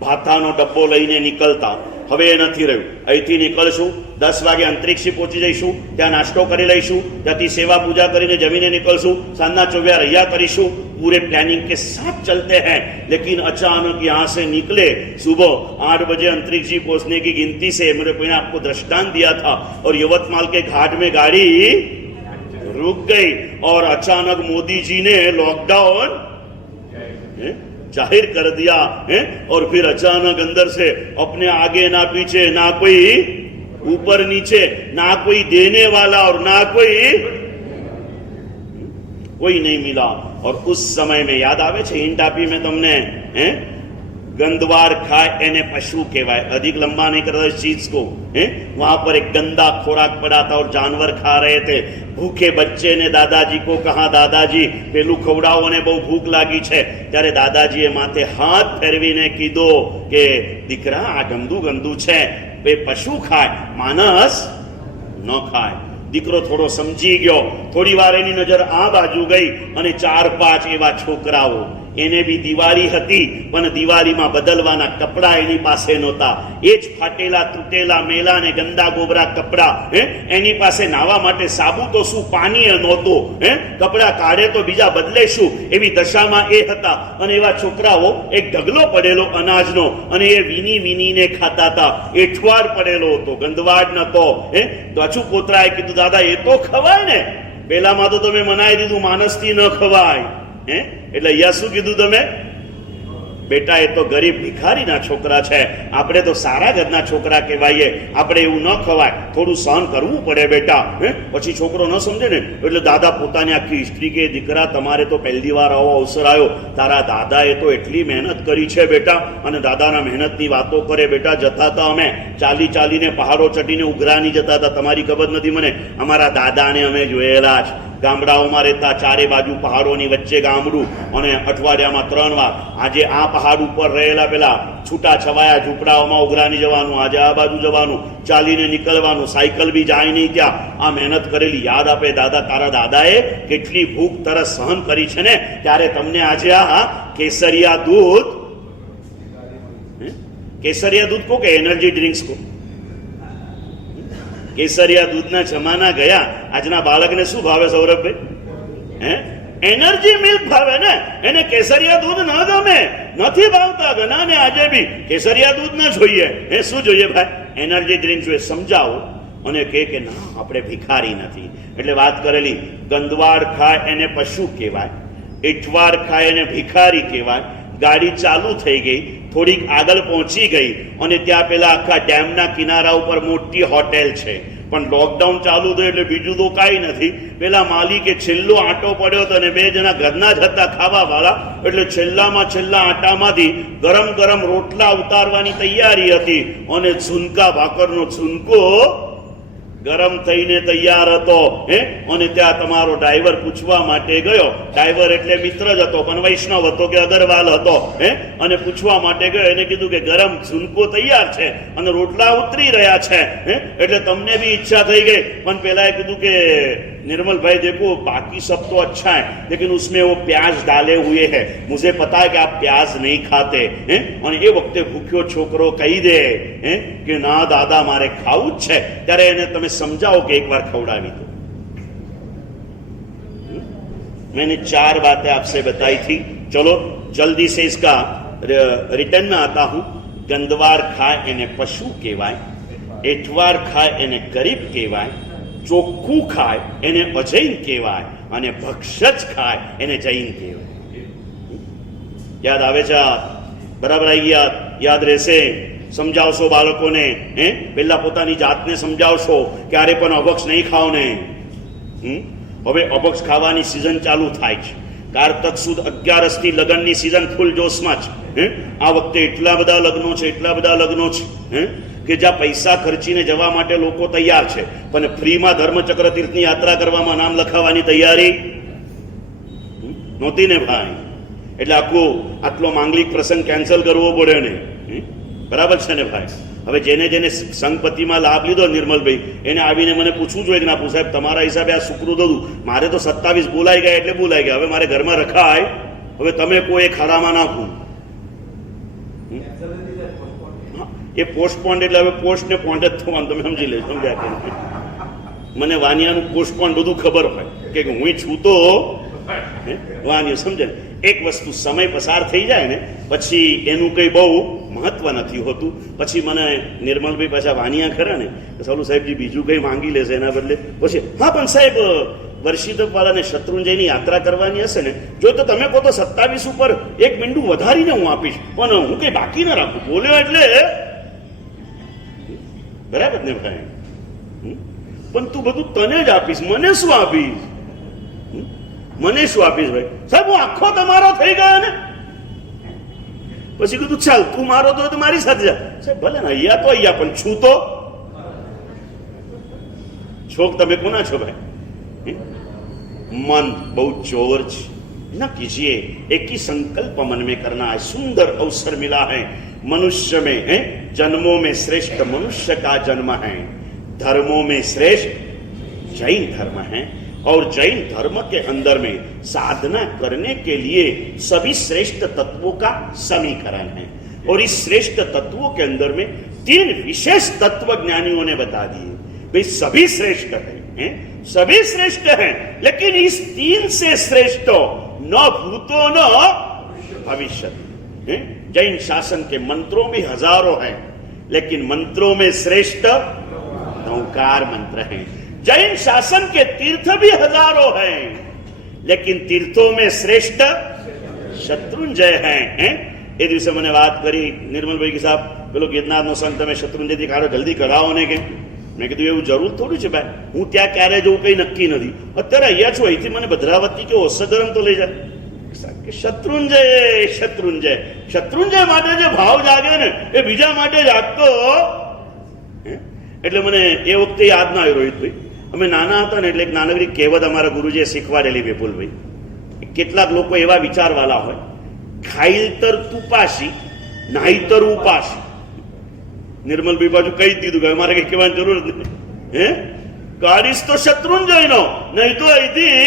भातानो डब्बो लईने निकलता। हवे નથી રહ્યું। અહીંથી નીકળશું 10 વાગે અંતરિક્ષી પહોંચી જઈશું, ત્યાં નાસ્તો કરી લઈશું, ત્યાંથી સેવા પૂજા કરીને જમીને નીકળશું, સાંજના ચોવ્યા રહ્યા કરીશું। पूरे प्लानिंग के साथ चलते हैं, लेकिन अचानक यहां से निकले सुबह 8 बजे अंतरिक्ष जी पहुंचने की गिनती से। मेरे मैंने आपको दृष्टांत दिया था, और यवतमाल के घाट में गाड़ी रुक गई, और अचानक मोदी जी ने लॉकडाउन जाहिर कर दिया है। और फिर अचानक अंदर से अपने आगे ना पीछे, ना कोई ऊपर नीचे, ना कोई देने वाला और ना कोई नहीं मिला। और उस समय में याद आवे छे हिंट आपी में तमने गंदवार खाए एने पशु कहवाय। अधिक लंबा नहीं करता इस चीज को, वहां पर एक गंदा खोराक पड़ा था और जानवर खा रहे थे। भूखे बच्चे ने दादाजी को कहा, दादाजी पेलू खवડાવો ने बहु भूख लागी छे। त्यारे दादाजीए माथे हाथ फेरवीने कीधो के दीकरा आ गंदू गंदू छे, ए पशु खाय, मानस न खाय। દીકરો થોડો સમજી ગયો। થોડી વાર એની નજર આ બાજુ ગઈ અને 4-5 એવા છોકરાઓ, એને બી દિવાળી હતી પણ દિવાળીમાં બદલવાના કપડા એની પાસે નહોતા। એ જ ફાટેલા તૂટેલા મેલા ને ગંદા ગોબરા કપડા, એની પાસે નાવા માટે સાબુ તો શું પાણી નહોતું, કપડા કાઢે તો બીજા બદલે શું, એવી દશામાં એ હતા। અને એવા છોકરાઓ એક ઢગલો પડેલો અનાજનો અને એ વીની વીનીને ખાતા હતા। એઠવાડ પડેલો હતો, ગંદવાડ નતો। પાછું પોતરાએ કીધું, દાદા એ તો ખવાય ને, પેલામાં તો તમે મનાઈ દીધું માનસથી ન ખવાય। એટલે અહીંયા શું કીધું તમે? બેટા એ તો ગરીબ ભિખારીના છોકરા છે, આપણે તો સારા ઘરના છોકરા કહેવાઈએ, આપણે એવું ન ખવાય, થોડું સહન કરવું પડે બેટા। પછી છોકરો ન સમજે ને એટલે દાદા પોતાની આખી હિસ્ટ્રી કે, દીકરા તમારે તો પહેલી વાર આવો અવસર આવ્યો, તારા દાદાએ તો એટલી મહેનત કરી છે બેટા। અને દાદાના મહેનતની વાતો કરે। બેટા જતા હતા અમે ચાલી ચાલીને પહાડો ચડીને ઉઘરાની જતા હતા, તમારી ખબર નથી મને, અમારા દાદાને અમે જોયેલા છે। ગામડાઓમાં રહેતા, ચારે બાજુ પહાડોની વચ્ચે ગામડું, અને અઠવાડિયામાં 3 વાર આજે આ પહાડ ઉપર રહેલા પેલા છૂટા છવાયા ઝૂંપડાઓમાં ઉઘરાની જવાનું, આજે આ બાજુ જવાનું, ચાલીને નીકળવાનું, સાયકલ બી જાય નહીં ત્યાં। આ મહેનત કરેલી યાદ આપે, દાદા તારા દાદાએ કેટલી ભૂખ તરસ સહન કરી છે ને, ત્યારે તમને આજે આ કેસરિયા દૂધ, કેસરિયા દૂધ કો કે એનર્જી ડ્રિંક્સ કો, કેસરિયા દૂધના જમાના ગયા। આજના બાળકને શું ભાવે સૌરભભાઈ? એનર્જી મિલ્ક ભાવે ને, એને કેસરિયા દૂધ ન ગમે, નથી ભાવતા ઘણાને આજે બી કેસરિયા દૂધ ન જોઈએ। શું જોઈએ ભાઈ? એનર્જી ડ્રિંક જોઈએ। સમજાવો અને કે ના આપણે ભિખારી નથી। એટલે વાત કરેલી, ગંદવાડ ખાય એને પશુ કહેવાય, એઠવાડ ખાય એને ભિખારી કહેવાય। ગાડી ચાલુ થઈ ગઈ, થોડીક આગળ પહોંચી ગઈ અને ત્યાં પેલા આખા ડેમના કિનારા ઉપર મોટી હોટેલ છે, પણ લોકડાઉન ચાલુ થયું એટલે બીજું તો કાંઈ નથી। પેલા માલિકે છેલ્લો આંટો પડ્યો હતો અને 2 જણા ઘરના જ હતા ખાવા વાળા, એટલે છેલ્લામાં છેલ્લા આંટામાંથી ગરમ ગરમ રોટલા ઉતારવાની તૈયારી હતી અને ઝુનકા ભાકરનો ઝુનકો ગરમ થઈને તૈયાર હતો। અને ત્યાં તમારો ડ્રાઈવર પૂછવા માટે ગયો, ડ્રાઈવર એટલે મિત્ર જ હતો પણ વૈષ્ણવ હતો કે અગરવાલ હતો, અને પૂછવા માટે ગયો, એને કીધું કે ગરમ ઝુનકો તૈયાર છે અને રોટલા ઉતરી રહ્યા છે। એટલે તમને બી ઈચ્છા થઈ ગઈ, પણ પેલા કીધું કે निर्मल भाई देखो बाकी सब तो अच्छा है, लेकिन उसमें वो प्याज डाले हुए हैं, मुझे पता है कि आप प्याज नहीं खाते हैं। और ये वक्त भूख्यो छोकरो कही दे कि ना दादा मारे खाવું જ છે, ત્યારે એને તમે સમજાવો કે એક વાર ખવડાવી દો। मैंने 4 बातें आपसे बताई थी, चलो जल्दी से इसका रिटर्न में आता हूं। गंदवार खाए એને પશુ કહેવાય, એઠવાડ ખાય એને ગરીબ કહેવાય, ચોખ્ખું ખાય એને અજૈન કહેવાય, અને ભક્ષજ ખાય એને જૈન કહેવાય। યાદ આવે છે? બરાબર આવી ગયા? યાદ રહેશે? સમજાવશો બાળકોને? પહેલા પોતાની જાતને સમજાવશો, ક્યારે પણ અભક્ષ નહીં ખાઓ ને। હવે અભક્ષ ખાવાની સિઝન ચાલુ થાય છે, કારતક સુદ 11 થી લગ્નની સિઝન ફૂલ જોશમાં છે। આ વખતે એટલા બધા લગ્નો છે, એટલા બધા લગ્નો છે કે જ્યાં પૈસા ખર્ચીને જવા માટે લોકો તૈયાર છે, પણ ફ્રીમાં ધર્મચક્ર તીર્થની યાત્રા કરવામાં નામ લખાવવાની તૈયારી નહોતી ને ભાઈ। એટલે આટલો માંગલિક પ્રસંગ કેન્સલ કરવો પડે ને, બરાબર છે ને ભાઈ? હવે જેને જેને સંગપતિમાં લાભ લીધો નિર્મલભાઈ, એને આવીને મને પૂછવું જોઈએ કે ના પૂછ સાહેબ તમારા હિસાબે આ સુકૃત હતું, મારે તો 27 બોલાઈ ગયા એટલે બોલાઈ ગયા, હવે મારે ઘરમાં રખાય, હવે તમે કોઈ ખાડામાં નાખું। એ પોસ્ટપોન્ડ એટલે હવે પોસ્ટ ને પોન્ડ જ થવાનું, તમે સમજી લેજો, સમજ્યા કે? મને વાનિયાનું પોસ્ટપોન્ડ બધું ખબર હોય કે હું છું તો વાનિયો, સમજે? એક વસ્તુ સમય પસાર થઈ જાય ને પછી એનું કંઈ બહુ મહત્વ નથી હોતું। પછી મને નિર્મલભાઈ પાછા વાનિયા ખરા ને, ચાલો સાહેબજી બીજું કંઈ માંગી લેશે એના બદલે, પછી હા પણ સાહેબ વર્ષિદવાળાને શત્રુંજયની યાત્રા કરવાની હશે ને, જો તો તમે કહો તો 27 ઉપર 1 મીંડું વધારીને હું આપીશ, પણ હું કંઈ બાકી ના રાખું। બોલ્યો એટલે બરાબર ને ભાઈ? પણ તું બધું તને જ આપીશ, મને શું આપીશ? મને શું આપીશ ભાઈ? સાહેબ હું આખો તમારો થઈ ગયો ને, પછી કીધું ચાલ તું મારો તો મારી સાથે જા. સાહેબ ભલે ને અહીંયા તો અહીંયા, પણ છું તો છોક તમે કોના છો ભાઈ? मन बहुत चोर न कीजिए, एक ही संकल्प मन में करना है. सुंदर अवसर मिला है मनुष्य में, है जन्मों में श्रेष्ठ मनुष्य का जन्म है. धर्मों में श्रेष्ठ जैन धर्म है, और जैन धर्म के अंदर में साधना करने के लिए सभी श्रेष्ठ तत्वों का समीकरण है. और इस श्रेष्ठ तत्वों के अंदर में 3 विशेष तत्व ज्ञानियों ने बता दिए. भाई सभी श्रेष्ठ हैं, सभी श्रेष्ठ हैं, लेकिन इस 3 से श्रेष्ठ न भूतो न भविष्य. जैन शासन के मंत्रों भी हजारों हैं, लेकिन मंत्रों में श्रेष्ठ ओंकार मंत्र है. जैन शासन के तीर्थ भी हजारों हैं, लेकिन तीर्थों में श्रेष्ठ शत्रुंजय हैं. એ દિવસે મને વાત કરી નિર્મલ ભાઈ કે સાહેબ પેલો ગિરનારનો સંત તમે શત્રુંજયથી કાઢો, જલ્દી કરાવો ને કે. મેં કીધું એવું જરૂર થોડું છે ભાઈ, હું ત્યાં ક્યારે જવું કઈ નક્કી નથી. અત્યારે અહીંયા છું, અહીંથી મને ભદ્રાવતી કે ઓસગરમ તો લઈ જાય. શત્રુંજય શત્રુંજય શત્રુંજય માટે જે ભાવ જાગે ને એ બીજા માટે જાગતો. એટલે મને એ વખતે યાદ ના આવ્યું રોહિતભાઈ, અમે નાના હતા ને એટલે એક નાનકડી કહેવત અમારા ગુરુજીએ શીખવાડેલી વિપુલભાઈ. કેટલાક લોકો એવા વિચારવાળા હોય, ખાઈતર તુપાસી નાહીતર ઉપાસી. નિર્મલભાઈ બાજુ કહી દીધું કે અમારે કઈ કહેવાની જરૂર નથી. હે કાઢીશ તો શત્રુંજય નો, નહીં તો અહીંથી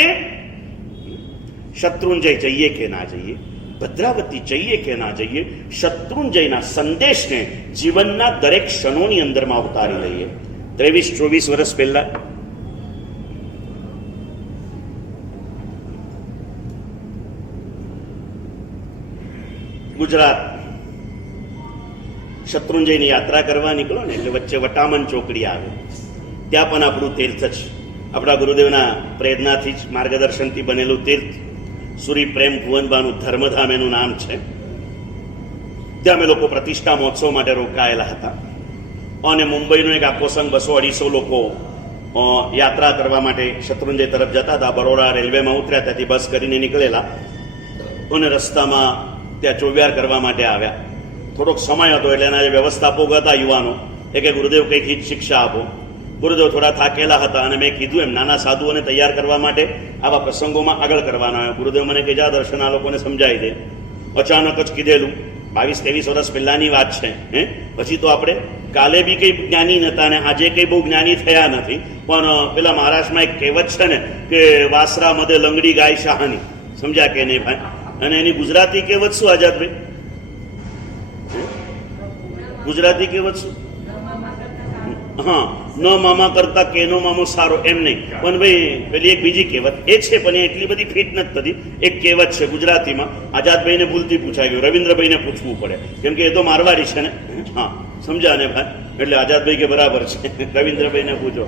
શત્રુંજય જઈએ કે ના જઈએ, ભદ્રાવતી જઈએ કે ના જઈએ, શત્રુંજયના સંદેશને જીવનના દરેક ક્ષણોની અંદરમાં ઉતારી લઈએ. 23-24 વર્ષ પહેલા ગુજરાત શત્રુંજયની યાત્રા કરવા નીકળો ને એટલે વચ્ચે વટામન ચોકડી આવે, ત્યાં પણ આપણું તીર્થ છે. આપણા ગુરુદેવના પ્રેરણાથી જ માર્ગદર્શનથી બનેલું તીર્થ સુરી પ્રેમ ભુવનબાનું ધર્મધામ એનું નામ છે. ત્યાં અમે લોકો પ્રતિષ્ઠા મહોત્સવ માટે રોકાયેલા હતા, અને મુંબઈનો એક આખો સંઘ 200-250 લોકો યાત્રા કરવા માટે શત્રુંજય તરફ જતા હતા. બરોડા રેલવેમાં ઉતર્યા, ત્યાંથી બસ કરીને નીકળેલા, અને રસ્તામાં ત્યાં ચોવ્યાર કરવા માટે આવ્યા. થોડોક સમય હતો એટલે એના જે વ્યવસ્થાપકો હતા યુવાનો, એ કે ગુરુદેવ કંઈક હિત શિક્ષા આપો. ગુરુદેવ થોડા થાકેલા હતા, અને મેં કીધું એમ નાના સાધુઓને તૈયાર કરવા માટે આવા પ્રસંગોમાં આગળ કરવાના હોય. ગુરુદેવ મને કે જા દર્શન આ લોકોને સમજાવી દે. અચાનક જ કીધેલું, 22-23 વર્ષ પહેલાની વાત છે. પછી તો આપણે કાલે બી કંઈ જ્ઞાની નતા ને આજે કંઈ બહુ જ્ઞાની થયા નથી. પણ પેલા મહારાષ્ટ્રમાં એક કહેવત છે ને કે વાસરા મધે લંગડી ગાય શાહાની, સમજ્યા કે નહીં ભાઈ? અને એની ગુજરાતી કહેવત શું આઝાદભાઈ? ગુજરાતી કહેવત શું? હા, ન મામા કરતા કેનો મામો સારો, એમ નહીં. પણ ભાઈ પેલી એક બીજી કહેવત એ છે, પણ એ એટલી બધી ફિટ નથી થતી. એક કહેવત છે ગુજરાતીમાં, આઝાદભાઈને ભૂલથી પૂછાઈ ગયું, રવિન્દ્રભાઈને પૂછવું પડે, કેમ કે એ તો મારવાડી છે ને. હા સમજ્યા ને ભાઈ? એટલે આઝાદભાઈ કે બરાબર છે, રવિન્દ્રભાઈને પૂછો.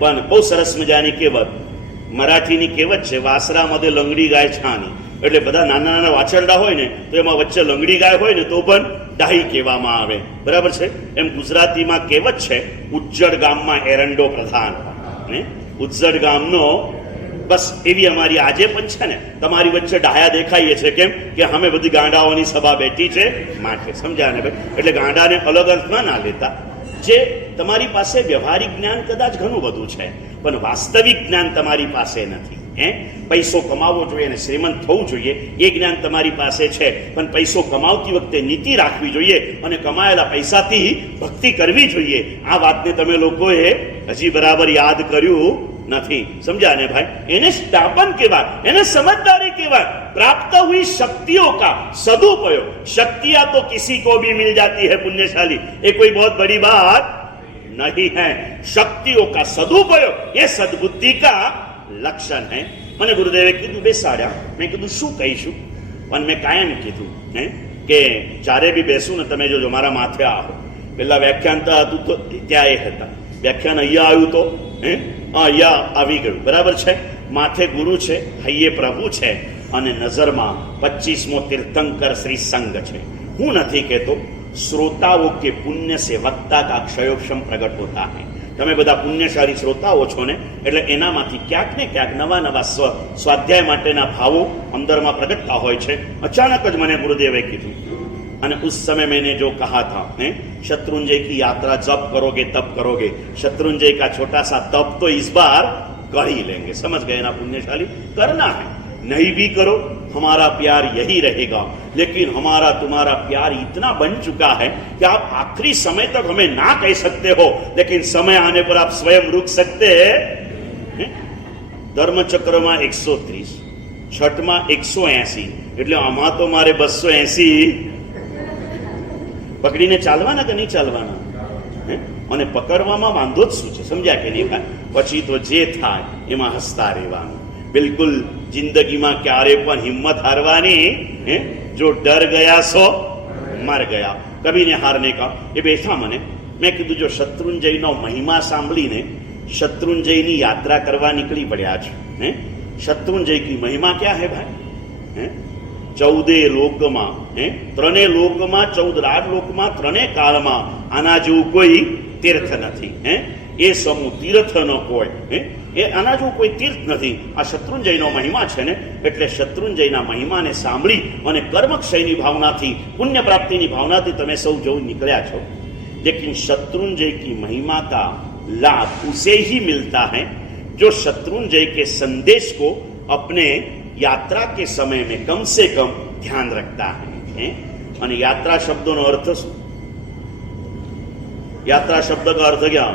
પણ બહુ સરસ મજાની કહેવત, મરાઠીની કહેવત છે, વાસરા મધે લંગડી ગાય છાની. એટલે બધા નાના નાના વાછરડા હોય ને તો એમાં વચ્ચે લંગડી ગાય હોય ને તો પણ ડાહી કહેવામાં આવે, બરાબર છે? એમ ગુજરાતીમાં કહેવત છે, ઉજ્જડ ગામમાં એરંડો પ્રધાન. ઉજ્જડ ગામનો બસ એવી અમારી આજે પણ છે ને, તમારી વચ્ચે ડાયા દેખાઈએ છે. કેમ કે અમે બધી ગાંડાઓની સભા બેઠી છે માટે, સમજ્યા ને ભાઈ? એટલે ગાંડાને અલગ અર્થમાં ના લેતા. જે તમારી પાસે વ્યવહારિક જ્ઞાન કદાચ ઘણું બધું છે, પણ વાસ્તવિક જ્ઞાન તમારી પાસે નથી. પૈસો કમાવવો જોઈએ અને શ્રીમંત થવું જોઈએ એ જ્ઞાન તમારી પાસે છે, પણ પૈસો કમાવતી વખતે નીતિ રાખવી જોઈએ અને કમાયેલા પૈસાથી ભક્તિ કરવી જોઈએ. આ વાતને તમે લોકોએ હજી બરાબર યાદ કર્યું નથી, સમજ્યા ને ભાઈ? એને સ્થાપન કહેવાય, એને સમજદારી કહેવાય. प्राप्त हुई शक्तियों का सदुपयोग, शक्तियां तो किसी को भी मिल जाती है पुण्यशाली, ये कोई बहुत बड़ी बात नहीं है. शक्तियों का सदुपयोग ये सद्बुद्धि का लक्षण है. મને ગુરુદેવે કીધું બેસાડ્યા, મેં કીધું શું કહીશું? પણ મેં કાયમ કીધું કે જ્યારે બી બેસું ને તમે જો મારા માથે આવો. પેલા વ્યાખ્યાન તો હતું તો ત્યાં એ હતા, વ્યાખ્યાન અહીંયા આવ્યું તો અહીંયા આવી ગયું, બરાબર છે? માથે ગુરુ છે, હૈયે પ્રભુ છે, અને નજરમાં 25મો તીર્થંકર શ્રી સંઘ છે. હું નથી કહેતો, શ્રોતાઓ કે પુણ્ય સે વક્તા કા ક્ષયોક્ષમ પ્રગટ હોતા હૈ. તમે બધા પુણ્યશાળી શ્રોતાઓ છો ને, એટલે એનામાંથી ક્યાંક ને ક્યાંક નવા નવા સ્વાધ્યાય માટેના ભાવો અંદરમાં પ્રગટતા હોય છે. અચાનક જ મને ગુરુદેવે કીધું અને उस समय मैंने जो कहा था शत्रुंजय की यात्रा जब करोगे तब करोगे, शत्रुंजय का छोटा सा तप तो इस बार कर ही लेंगे। समझ गए ना पुण्यशाली? करना है, नहीं भी करो हमारा प्यार यही रहेगा, लेकिन हमारा तुम्हारा प्यार इतना बन चुका है कि आप आखिरी समय तक हमें ना कह सकते हो, लेकिन समय आने पर आप स्वयं रुक सकते हैं। धर्मचक्र में 130, छठ में 180, એટલે આમાં તો મારે 280 પકડીને ચાલવાના કે નહીં ચાલવાના? અને પકડવામાં વાંધો જ શું છે? સમજ્યા કે નહીં? પછી તો જે થાય એમાં હસતા રહેવાનું। બિલકુલ જિંદગીમાં ક્યારે પણ હિંમત હારવાની। જો ડર ગયા सो मर गया, कभी ने हारने का। એ બેઠા મને, મેં કીધું જો શત્રુંજયનો મહિમા સાંભળીને શત્રુંજયની યાત્રા કરવા નીકળી પડ્યા છો। શત્રુંજય की महिमा क्या है भाई? 14 लोकમાં, ત્રણે લોકમાં, 14 રાજલોકમાં, ત્રણે કાળમાં આના જેવું કોઈ તીર્થ નથી। એ સમૂહ તીર્થ ન કોઈ, એ આના જેવું કોઈ તીર્થ નથી। આ શત્રુંજયનો મહિમા છે ને, એટલે શત્રુંજયના મહિમાને સાંભળી અને કર્મક્ષયની ભાવનાથી, પુણ્ય પ્રાપ્તિની ભાવનાથી તમે સૌ જો નીકળ્યા છો। लेकिन शत्रुंजय की महिमा का लाभ उसे ही मिलता है जो शत्रुंजय के संदेश को अपने यात्रा के समय में कम से कम ध्यान रखता है। અને યાત્રા શબ્દનો અર્થ શું? યાત્રા શબ્દ का अर्थ क्या?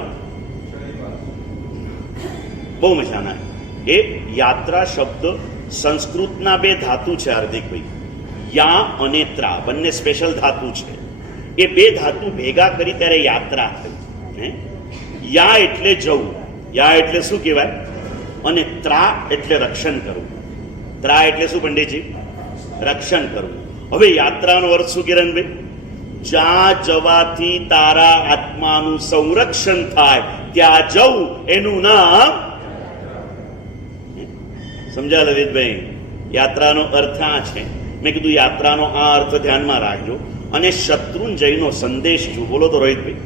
બહુ મજાના। એ યાત્રા શબ્દ સંસ્કૃતના બે ધાતુ છે હાર્દિકભાઈ, યા અને ત્રા, બંને સ્પેશિયલ ધાતુ છે। એ બે ધાતુ ભેગા કરી ત્યારે યાત્રા થઈ। યા એટલે જવું, યા એટલે શું કહેવાય? અને ત્રા એટલે રક્ષણ કરવું। ત્રા એટલે શું પંડિતજી? રક્ષણ કરવું। હવે યાત્રાનો અર્થ શું કિરણભાઈ? જ્યાં જવાથી તારા આત્માનું સંરક્ષણ થાય ત્યાં જવું, એનું નામ। સમજ્યા લલિતભાઈ? યાત્રાનો અર્થ આ છે। મેં કીધું યાત્રાનો આ અર્થ ધ્યાનમાં રાખજો। અને શત્રુંજયનો સંદેશ જો બોલો તો રોહિતભાઈ,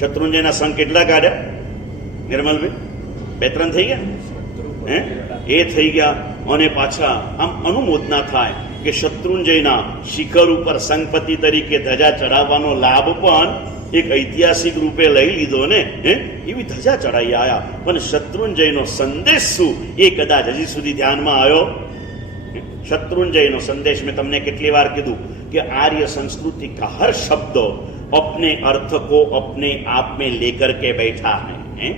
શત્રુંજયના સંઘ કેટલા કાઢ્યા નિર્મલભાઈ? 2-3 થઈ ગયા? એ થઈ ગયા। અને પાછા આમ અનુમોદના થાય કે શત્રુંજયના શિખર ઉપર સંઘપતિ તરીકે ધજા ચડાવવાનો લાભ પણ એક ઐતિહાસિક રૂપે લઈ લીધો ને। એવી ધજા ચડાઈ આયા, પણ શત્રુંજયનો સંદેશ શું એ કદાચ હજી સુધી ધ્યાનમાં આવ્યો? शत्रुंजय संदेश में तमने कितनी बार कीधु कि आर्य संस्कृति का हर शब्द अपने अर्थ को अपने आप में लेकर के बैठा है।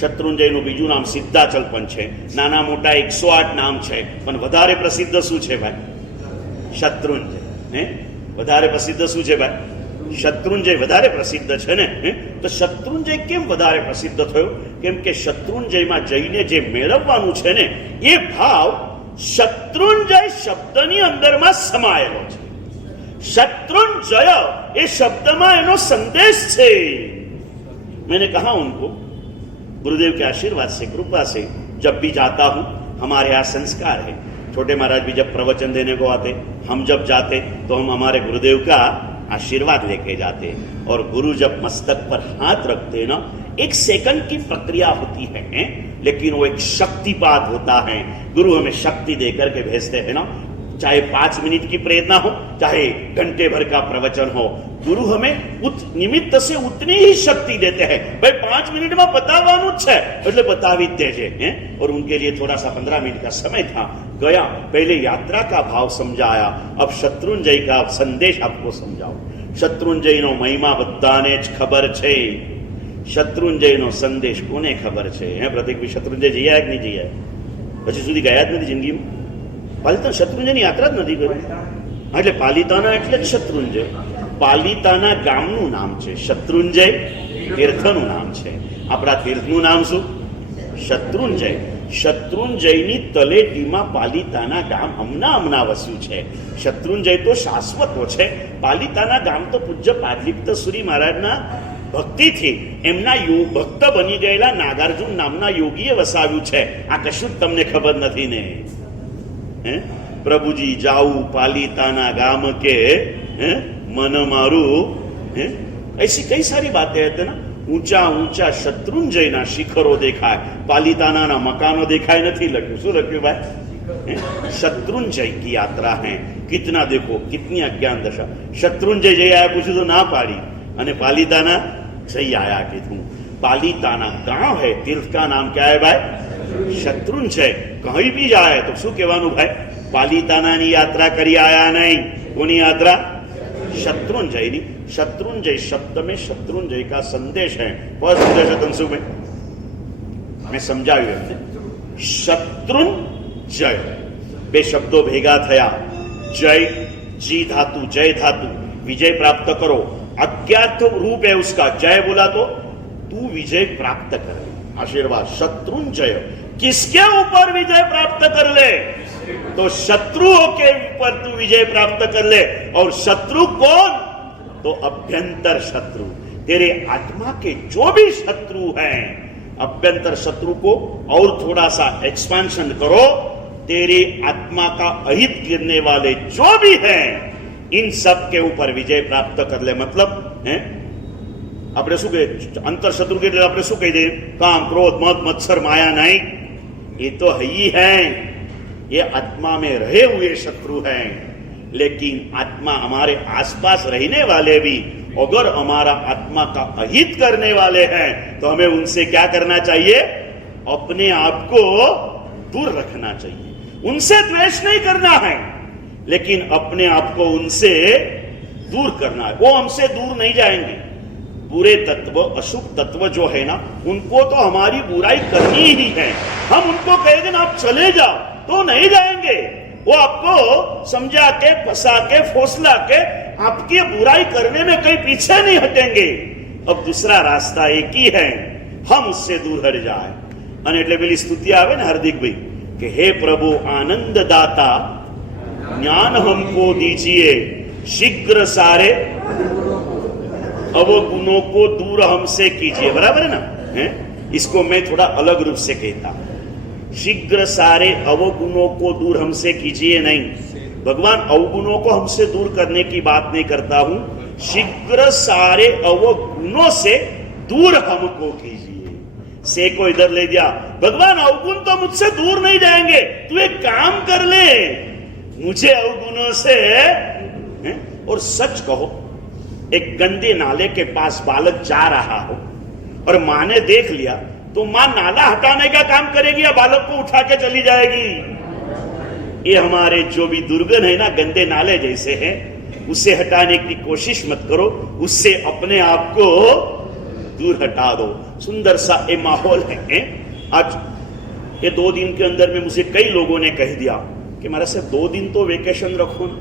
शत्रुंजय નું બીજું નામ સિદ્ધાચલ પણ છે। નાના મોટા 108 નામ છે, પણ વધારે પ્રસિદ્ધ શું છે ભાઈ? શત્રુંજય। વધારે પ્રસિદ્ધ શું છે ભાઈ? શત્રુંજય વધારે પ્રસિદ્ધ છે ને। તો શત્રુંજય કેમ વધારે પ્રસિદ્ધ થયો? કેમ કે શત્રુંજયમાં જઈને જે મેળવવાનું છે ને એ ભાવ शत्रुंजय शब्दनी अंदर में समाયેલો છે। शत्रुंजय ये शब्द में एनो संदेश है। मैंने कहा उनको गुरुदेव के आशीर्वाद से, कृपा से जब भी जाता हूं, हमारे यहाँ संस्कार है, छोटे महाराज भी जब प्रवचन देने को आते, हम जब जाते तो हम हमारे गुरुदेव का आशीर्वाद लेके जाते। और गुरु जब मस्तक पर हाथ रखते ना, 1 सेकंड की प्रक्रिया होती है, लेकिन वो एक शक्तिपात होता है। गुरु हमें शक्ति देकर के भेजते हैं ना। चाहे 5 मिनट की प्रेरणा हो, चाहे घंटे भर का प्रवचन हो, गुरु हमें उस निमित्त से उतनी ही शक्ति देते हैं। भाई 5 मिनट में बतावानु है એટલે बतावी देजे। और उनके लिए थोड़ा सा 15 मिनट का समय था, गया, पहले यात्रा का भाव समझाया, अब शत्रुंजय का संदेश आपको समझाओ। शत्रुंजयનો મહિમા બધાને જ ખબર છે। શત્રુંજયનો સંદેશ કોને ખબર છે? પ્રતિક શત્રુંજય જઈ આયા કે નહીં જઈ આયા? પછી સુધી ગયા જ નથી જિંદગીમાં? પાલિતાના શત્રુંજયની યાત્રા જ નથી કરી। એટલે પાલિતાના એટલે જ શત્રુંજય। પાલિતાના ગામનું નામ છે, શત્રુંજય તીર્થનું નામ છે। આપણા તીર્થનું નામ શું? શત્રુંજય। શત્રુંજયની તલેટીમાં પાલિતાના ગામ હમણાં વસ્યું છે। શત્રુંજય તો શાશ્વતો છે, પાલિતાના ગામ તો પૂજ્ય પાટલિપ્ત સુરી મહારાજના ભક્તિથી એમના ભક્ત બની ગયેલા નાગાર્જુન નામના યોગીએ વસાવ્યું છે। આ કશું જ તમને ખબર નથી ને? પ્રભુજી જાઉ પાલિતાના ગામ કે मन मारू। ऐसी कई सारी बातें हैं ना। ऊंचा ऊंचा शत्रुंजयना शिखरो देखाय, पालिताना मकानो देखाय नहीं लख्यु। शू लख्यु भाई? शत्रुंजय की यात्रा है। कितना देखो, कितनी अज्ञान दशा। शत्रुंजय जय आया पूछू तो ना पाड़ी, અને પાલિતાના જઈ આયા કીધું। પાલિતાના ગાંવ है, तीर्थ का नाम क्या है भाई? शत्रुंजय। कहीं भी जाए तो शू कहવાનું भाई? પાલિતાનાની यात्रा करी आया नहीं। कोनी यात्रा? शत्रुंजयनी। शत्रुंजय शब्द में शत्रुंजय का संदेश है। फर्स्ट संदेश तंसु में मैं समझाव्યું એમને। शत्रुंजय બે શબ્દો ભેગા થયા। जय जी धातु, जय धातु, विजय प्राप्त करो। अज्ञात रूप है उसका। जय बोला तो तू विजय प्राप्त कर ले, आशीर्वाद। शत्रुंजय, किसके ऊपर विजय प्राप्त कर ले? तो शत्रुओं के ऊपर तू विजय प्राप्त कर ले। और शत्रु कौन? तो अभ्यंतर शत्रु, तेरे आत्मा के जो भी शत्रु हैं। अभ्यंतर शत्रु को और थोड़ा सा एक्सपांशन करो। तेरे आत्मा का अहित गिरने वाले जो भी हैं, इन सब के ऊपर विजय प्राप्त कर ले। मतलब है આપણે શું કહે? અંતર શત્રુ કે આપણે શું કહી દે? કામ, ક્રોધ, મદ, મત્સર, माया नहीं, ये तो है ही है। ये आत्मा में रहे हुए शत्रु हैं। लेकिन आत्मा हमारे आसपास रहने वाले भी अगर हमारा आत्मा का अहित करने वाले हैं तो हमें उनसे क्या करना चाहिए? अपने आप को दूर रखना चाहिए। उनसे द्वेष नहीं करना है, लेकिन अपने आप को उनसे दूर करना है। वो हमसे दूर नहीं जाएंगे। बुरे तत्व, अशुभ तत्व जो है ना, उनको तो हमारी बुराई करनी ही है। हम उनको कहेंगे ना आप चले जाओ, तो नहीं जाएंगे। वो आपको समझा के, फंसा के, फौसला के आपकी बुराई करने में कहीं पीछे नहीं हटेंगे। अब दूसरा रास्ता एक ही है, हम उससे दूर हट जाए। અને એટલે પેલી સ્તુતિ આવે ને હાર્દિકભાઈ કે હે પ્રભુ આનંદ દાતા ज्ञान हमको दीजिए, शीघ्र सारे अवगुणों को दूर हमसे कीजिए। बराबर है ना? है? इसको मैं थोड़ा अलग रूप से कहता हूं। शीघ्र सारे अवगुणों को दूर हमसे कीजिए नहीं, भगवान अवगुणों को हमसे दूर करने की बात नहीं करता हूं। शीघ्र सारे अवगुणों से दूर हमको कीजिए। से को इधर ले दिया। भगवान अवगुण तो मुझसे दूर नहीं जाएंगे, तू एक काम कर ले, मुझे अवगुणों से है? और सच कहो, एक गंदे नाले के पास बालक जा रहा हो और मां ने देख लिया, तो मां नाला हटाने का काम करेगी या बालक को उठा के चली जाएगी? ये हमारे जो भी दुर्गुण है ना, गंदे नाले जैसे हैं, उसे हटाने की कोशिश मत करो, उससे अपने आप को दूर हटा दो। सुंदर सा ये माहौल है। आज ये 2 दिन के अंदर में मुझे कई लोगों ने कह दिया कि मेरा से 2 दिन तो वेकेशन रखो ना,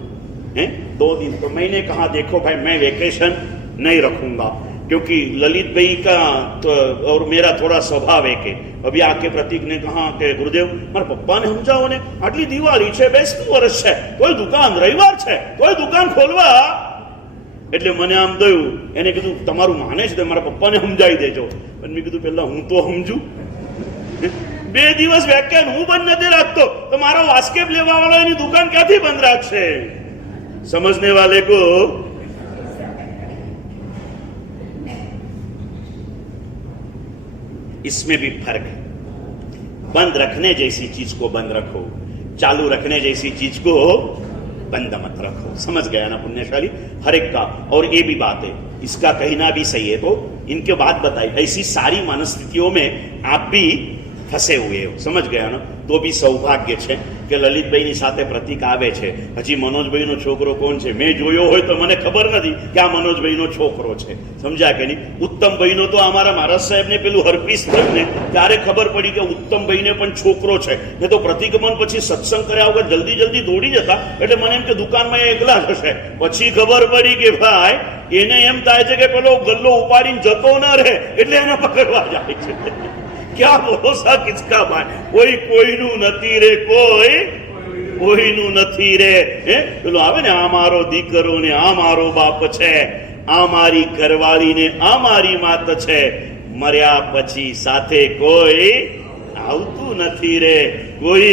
है 2 दिन। तो मैंने कहा देखो भाई, मैं वेकेशन नहीं रखूंगा, क्योंकि ललित भाई का तो और मेरा थोड़ा स्वभाव है कि अभी आके प्रतीक ने कहा कि गुरुदेव मारा पप्पा ने समझाओ ने, आटली दिवाળી છે, બેસતું વર્ષ છે, કોઈ દુકાન રવિવાર છે, કોઈ દુકાન ખોલવા। એટલે મને આમ થયું, એને કીધું તમારું માને છે તો મારા પપ્પાને સમજાવી દેજો। પણ મેં કીધું પહેલા હું તો સમજુ। 2 દિવસ વેકેશન હું બંધ નથી રાખતો, તો મારો વાસ્કેપ લેવા વાળો એની દુકાન ક્યાંથી બંધ રાખશે? समझने वाले को इसमें भी फर्क है। बंद रखने जैसी चीज को बंद रखो, चालू रखने जैसी चीज को बंद मत रखो। समझ गया ना पुण्यशाली? हर एक का। और ये भी बात है, इसका कहना भी सही है। तो इनके बात बताई, ऐसी सारी मनस्थितियों में आप भी फंसे हुए हो। समझ गया ना? तो भी सौभाग्य है કે લલિતભાઈની સાથે પ્રતીક આવે છે। હજી મનોજભાઈનો છોકરો કોણ છે મેં જોયો હોય તો મને ખબર નથી કે આ મનોજભાઈનો છોકરો છે। સમજ્યા કે નહીં? ઉત્તમભાઈનો તો અમારા મહારાજ સાહેબને પેલું હરપીસ થયું ને ત્યારે ખબર પડી કે ઉત્તમભાઈને પણ છોકરો છે। ને તો પ્રતિગમન પછી સત્સંગ કર્યા વગર જલ્દી જલ્દી દોડી જતા, એટલે મને એમ કે દુકાનમાં એકલા જ હશે। પછી ખબર પડી કે ભાઈ એને એમ થાય છે કે પેલો ગલ્લો ઉપાડીને જતો ન રહે, એટલે એને પકડવા જાય છે। क्या भरोसा किसका भाई? कोई कोईनु नथी रे, कोई कोईनु नथी रे। पेलो आवे ने आ मारो दीकरो ने आ मारो बाप छे, आ मारी घरवाली ने आ मारी मात छे, मर्या पछी साथे कोई आवतु नथी रे, कोई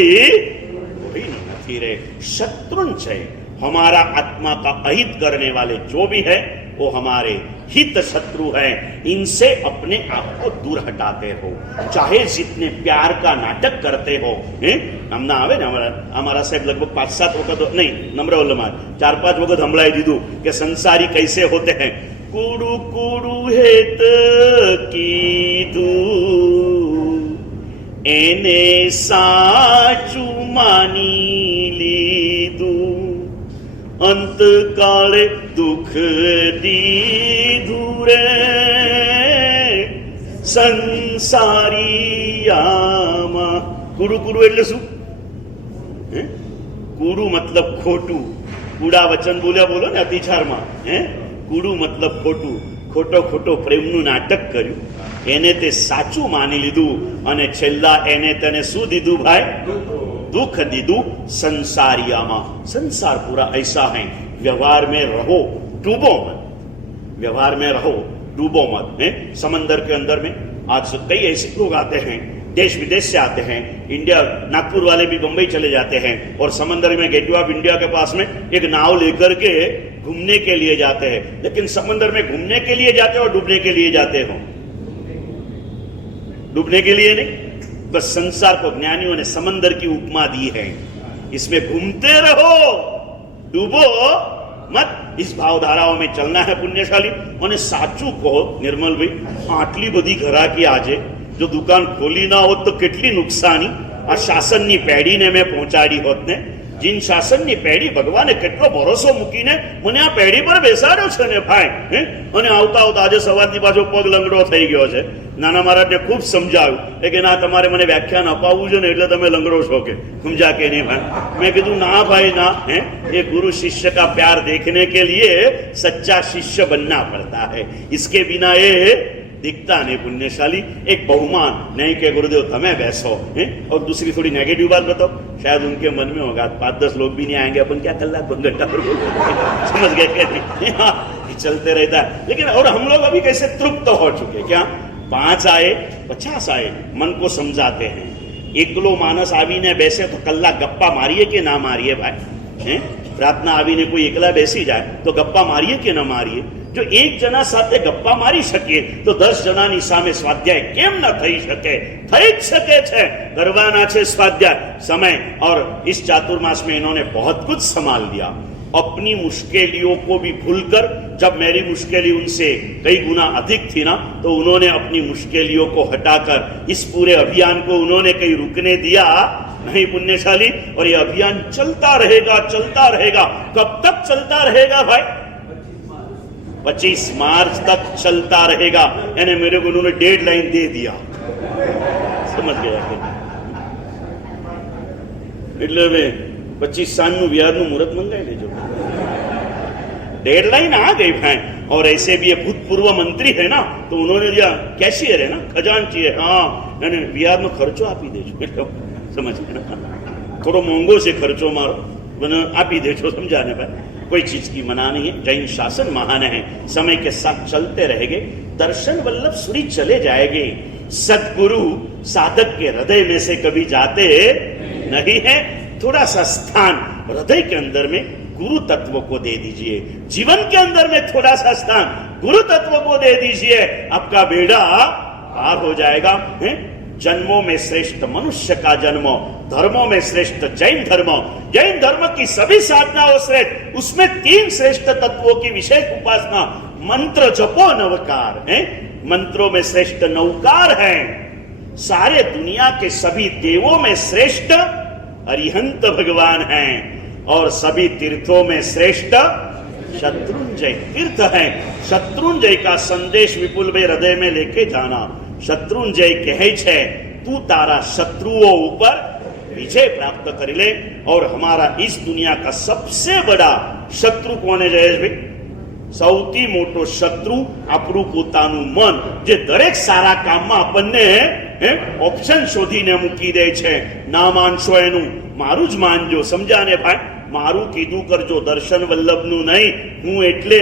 नथी रे। शत्रुंजय हमारा आत्मा का अहित करने वाले जो भी है वो हमारे हित शत्रु है, इनसे अपने आप को दूर हटाते हो, चाहे जितने प्यार का नाटक करते हो। हमना आवे ने हमारा साहेब लगभग 5-7 वक्त नहीं नम्र वल्लमार 4-5 वक्त हमलाई दीधु कि संसारी कैसे होते हैं। कूड़ू कूड़ू हेत कीधु एने साचू मानी लीधु, अंत काले दुख दीधु रे संसारियामा। कूड़ू कूड़ू એટલે શું? કૂડું मतलब ખોટું, કૂડા વચન બોલ્યા બોલો ને અતિચારમાં। કૂડું मतलब ખોટું, ખોટો ખોટો પ્રેમનું નાટક કર્યું, એને તે સાચું માની લીધું અને છેલ્લા એને તેને શું દીધું ભાઈ? दुख दीदू संसारियामा। संसार पूरा ऐसा है, व्यवहार में रहो डूबो मत, व्यवहार में रहो डूबो मत। समंदर के अंदर में आज कई ऐसे लोग आते हैं, देश विदेश से आते हैं, इंडिया नागपुर वाले भी बंबई चले जाते हैं और समंदर में गेटवे ऑफ इंडिया के पास में एक नाव लेकर के घूमने के लिए जाते हैं। लेकिन समंदर में घूमने के लिए जाते हो, डूबने के लिए जाते हो? डूबने के लिए नहीं। बस संसार को ज्ञानियों ने समंदर की उपमा दी है, इसमें घूमते रहो, डूबो मत। इस भावधाराओं में चलना है पुण्यशाली। और साचू कहो निर्मल भाई, आटली बधी घराकी आजे जो दुकान खोली ना होत तो કેટલી નુકસાની આ શાસનની પેઢીને મેં પહોંચાડી હોત ને। जिन શાસનની પેઢી ભગવાને કેટલો ભરોસો મૂકીને મને આ પેઢી પર બેસાડ્યો છે ને ભાઈ, અને આવતા આવતા આજે સવારથી પાછો પગ લંગડો થઈ ગયો છે। નાના મહારાજને ખૂબ સમજાવ્યું કે ના તમારે મને વ્યાખ્યાન અપાવવું છે ને એટલે તમે લંગડો છો કે સમજા કે નહીં ભાઈ? મેં કીધું ના ભાઈ ના, ये गुरु शिष्य का प्यार देखने के लिए सच्चा शिष्य बनना पड़ता है, इसके बिना ये दिखता नहीं। पुण्यशाली एक बहुमान नहीं कि गुरुदेव तमें बैसो, और दूसरी थोड़ी नेगेटिव बात बताओ, शायद उनके मन में होगा 5-10 लोग भी नहीं आएंगे, अपन क्या कलाक घंटा पर समझ गए क्या? चलते रहता है। लेकिन और हम लोग अभी कैसे तृप्त हो चुके, क्या 5 आए 50 आए मन को समझाते हैं। एकलो मानस आवीने बैसे तो कलाक गप्पा मारिए कि ना मारिए भाई? प्रार्थना आवीने कोई एकला बेसी जाए तो गप्पा मारिए कि ना मारिए? जो एक जना साथे गप्पा मारी सके तो 10 जनानी सामे स्वाध्याय केम न थई सके? थई ज सके छे। करवाना छे स्वाध्याय समय। और इस चातुर्मास में इन्होंने बहुत कुछ संभाल लिया। अपनी मुश्किलों को भी भूलकर, जब मेरी मुश्किलें उनसे कई गुना अधिक थी ना, तो उन्होंने अपनी मुश्किलों को हटाकर इस पूरे अभियान को उन्होंने कहीं रुकने दिया नहीं पुण्यशाली। और ये अभियान चलता रहेगा, चलता रहेगा। कब तक चलता रहेगा भाई? 25 मार्च तक चलता रहेगा। यानी मेरे को उन्होंने डेडलाइन दे दिया, समझ गया? એટલે 25 સાલનું વ્યાજનું મુહૂર્ત મંગાવી લેજો। डेडलाइन आ गई भाई। और ऐसे भी ये भूतपूर्व मंत्री है ना, तो उन्होंने दिया, कैशियर है ना, खजांची है, हाँ ब्याज में खर्चो आपी देजो, समझ गए ना? थोड़ो महंगो से खर्चो मारो, आपी देजो, समझाने भाई। कोई चीज की मना नहीं है। जैन शासन महान है, समय के साथ चलते रहेंगे। दर्शन वल्लभ सूरी चले जाएंगे। सदगुरु साधक के हृदय में से कभी जाते नहीं है। थोड़ा सा स्थान हृदय के अंदर में गुरु तत्व को दे दीजिए। जीवन के अंदर में थोड़ा सा स्थान गुरु तत्व को दे दीजिए, आपका बेड़ा पार हो जाएगा। जन्मों में श्रेष्ठ मनुष्य का जन्म, धर्मों में श्रेष्ठ जैन धर्म। जैन धर्म की सभी साधनाओं श्रेष्ठ, उसमें 3 श्रेष्ठ तत्वों की विशेष उपासना। मंत्र जपो नवकार, मंत्रों में श्रेष्ठ नवकार है। सारे दुनिया के सभी देवों में श्रेष्ठ अरिहंत भगवान हैं, और सभी तीर्थों में श्रेष्ठ शत्रुंजय तीर्थ है। शत्रुंजय का संदेश विपुल भाई हृदय में लेके जाना। शत्रुंजय कहे छे, तू तारा शत्रुओं ऊपर विजय प्राप्त कर ले। और हमारा इस दुनिया का सबसे बड़ा शत्रु कौन है जयेश भाई? સૌથી મોટો શત્રુ આપણું પોતાનું મન, જે દરેક સારા કામમાં આપણને ઓપ્શન શોધીને મૂકી દે છે। ના માનશો એનું, મારું જ માનજો, સમજાને ભાઈ? મારું કીધું કરજો, દર્શન વલ્લભનું નહીં। હું એટલે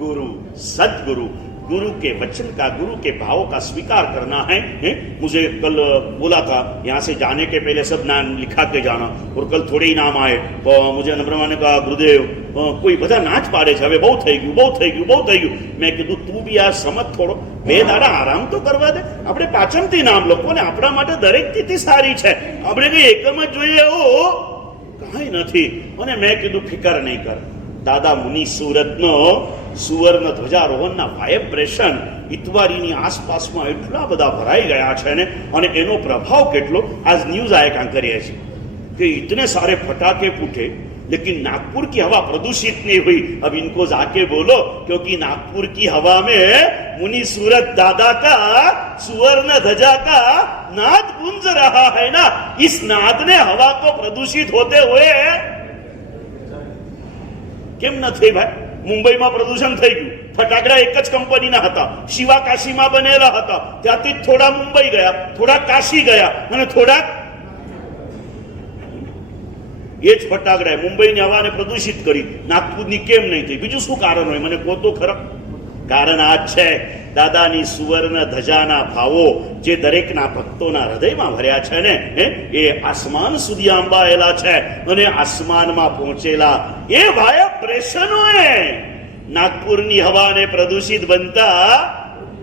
ગુરુ, સદગુરુ। गुरु के वचन का, गुरु के भावों का स्वीकार करना है? मुझे कल बोला था यहाँ से जाने के पहले सब नाम लिखा के जाना, और कल थोड़े ही नाम आए तो मुझे नम्रमा ने कहा गुरुदेव कोई બધા નાચ પાડે છે, હવે બહુ થઈ ગયું, બહુ થઈ ગયું, બહુ થઈ ગયું. મેં કીધું તું બી આ સમજ થોડો, બે દાડા આરામ તો કરવા દે. આપણે પાચમથી નામ લખો ને, આપણા માટે દરેક તિથિ સારી છે, આપણે કઈ એકમ જ જોઈએ એવું કાંઈ નથી. અને મેં કીધું ફિકર નહીં કર, દાદા મુનિ સુરતનો સુવર્ણ ધ્વજારોહણના વાઇબ્રેશન ઇતવારીની આસપાસમાં એટલા બધા ભરાઈ ગયા છે ને, અને એનો પ્રભાવ કેટલો. आज न्यूज आए कहाँ करिए कि इतने सारे फटाके फूटे लेकिन नागपुर की हवा प्रदूषित नहीं हुई. अब इनको जाके बोलो, क्योंकि नागपुर की हवा में मुनि सूरत दादा का सुवर्ण ध्वजा का नाद गूंज रहा है ना. इस नाद ने हवा को प्रदूषित होते हुए કેમ ન થઈ ભાઈ? મુંબઈમાં પ્રદૂષણ થઈ ગયું, ફટાકડા એક જ કંપનીના હતા, શિવા કાશીમાં બનેલા હતા, ત્યાંથી થોડા મુંબઈ ગયા, થોડા કાશી ગયા, અને થોડા એ જ ફટાકડાએ મુંબઈની હવાને પ્રદૂષિત કરી. નાગપુરની કેમ નહીં થઈ? બીજું શું કારણ હોય? મને કહો તો ખરા. કારણ આ છે, દાદાની સુવર્ણ ધજાના ભાવો જે દરેકના ભક્તોના હૃદયમાં ભર્યા છે ને, એ આસમાન સુધી આંબાયેલા છે. અને આસમાનમાં પહોંચેલા એ વાઇબ્રેશનોએ નાગપુરની હવાને પ્રદૂષિત બનતા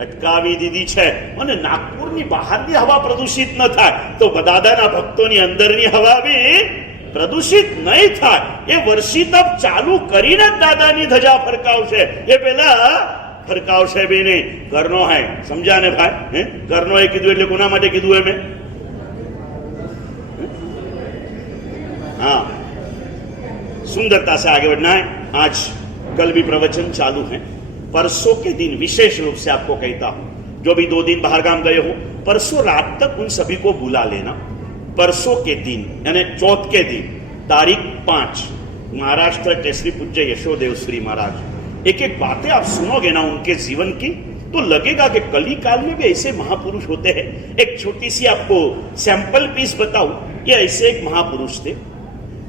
અટકાવી દીધી છે. અને નાગપુરની બહારની હવા પ્રદૂષિત ન થાય તો દાદાના ભક્તોની અંદરની હવા બી પ્રદૂષિત નહીં થાય. એ વર્ષી તપ ચાલુ કરીને જ દાદાની ધજા ફરકાવશે. એ પેલા ફરકાવશે બી નહીં. ઘરનો હે, સમજ્યા ને ભાઈ? ઘરનો એ કીધું એટલે કોના માટે કીધું? એમ हाँ, सुंदरता से आगे बढ़ना है. आज कल भी प्रवचन चालू है. परसों के दिन विशेष रूप से आपको कहता हूं, जो भी 2 दिन बाहर गाम गए हो, परसों रात तक उन सभी को बुला लेना. परसों के दिन यानी चौथ के दिन तारीख 5 महाराष्ट्र के श्री पूज्य यशोदेव श्री महाराज, एक एक बातें आप सुनोगे ना उनके जीवन की, तो लगेगा कि कली काल में भी ऐसे महापुरुष होते हैं. एक छोटी सी आपको सैंपल पीस बताऊं. ये ऐसे एक महापुरुष थे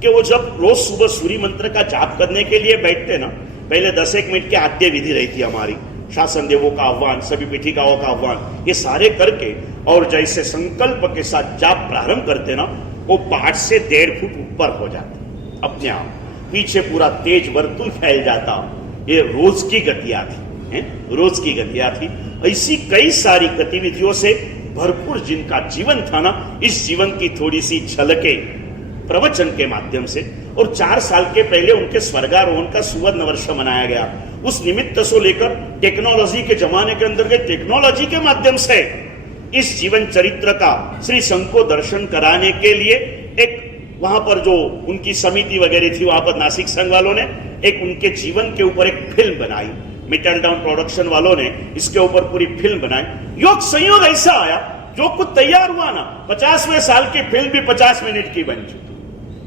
कि वो जब रोज सुबह सूर्य मंत्र का जाप करने के लिए बैठते ना, पहले 10-1 मिनट की आद्य विधि रही थी हमारी, शासन देवों का आह्वान, सभी पीठिकाओं का आह्वान, ये सारे करके और जैसे संकल्प के साथ जाप प्रारंभ करते ना, वो 5 से 1.5 फुट ऊपर हो जाते अपने आप, पीछे पूरा तेज वर्तुल फैल जाता. ये रोज की गतियां थी, रोज की गतियां थी. ऐसी कई सारी गतिविधियों से भरपूर जिनका जीवन था ना, इस जीवन की थोड़ी सी झलके प्रवचन के माध्यम से. और 4 साल के पहले उनके स्वर्गारोहण का सुवर्ण वर्ष मनाया गया. उस निमित्त से लेकर टेक्नोलॉजी के जमाने के अंदर टेक्नोलॉजी के माध्यम से इस जीवन चरित्र का श्री संघ को दर्शन कराने के लिए एक वहां पर जो उनकी समिति वगैरह थी, वहां पर नासिक संघ वालों ने एक उनके जीवन के ऊपर एक फिल्म बनाई. मिटल डाउन प्रोडक्शन वालों ने इसके ऊपर पूरी फिल्म बनाई. योग संयोग ऐसा आया, जो कुछ तैयार हुआ ना, 50वें साल की फिल्म भी 50 मिनट की बन चुकी.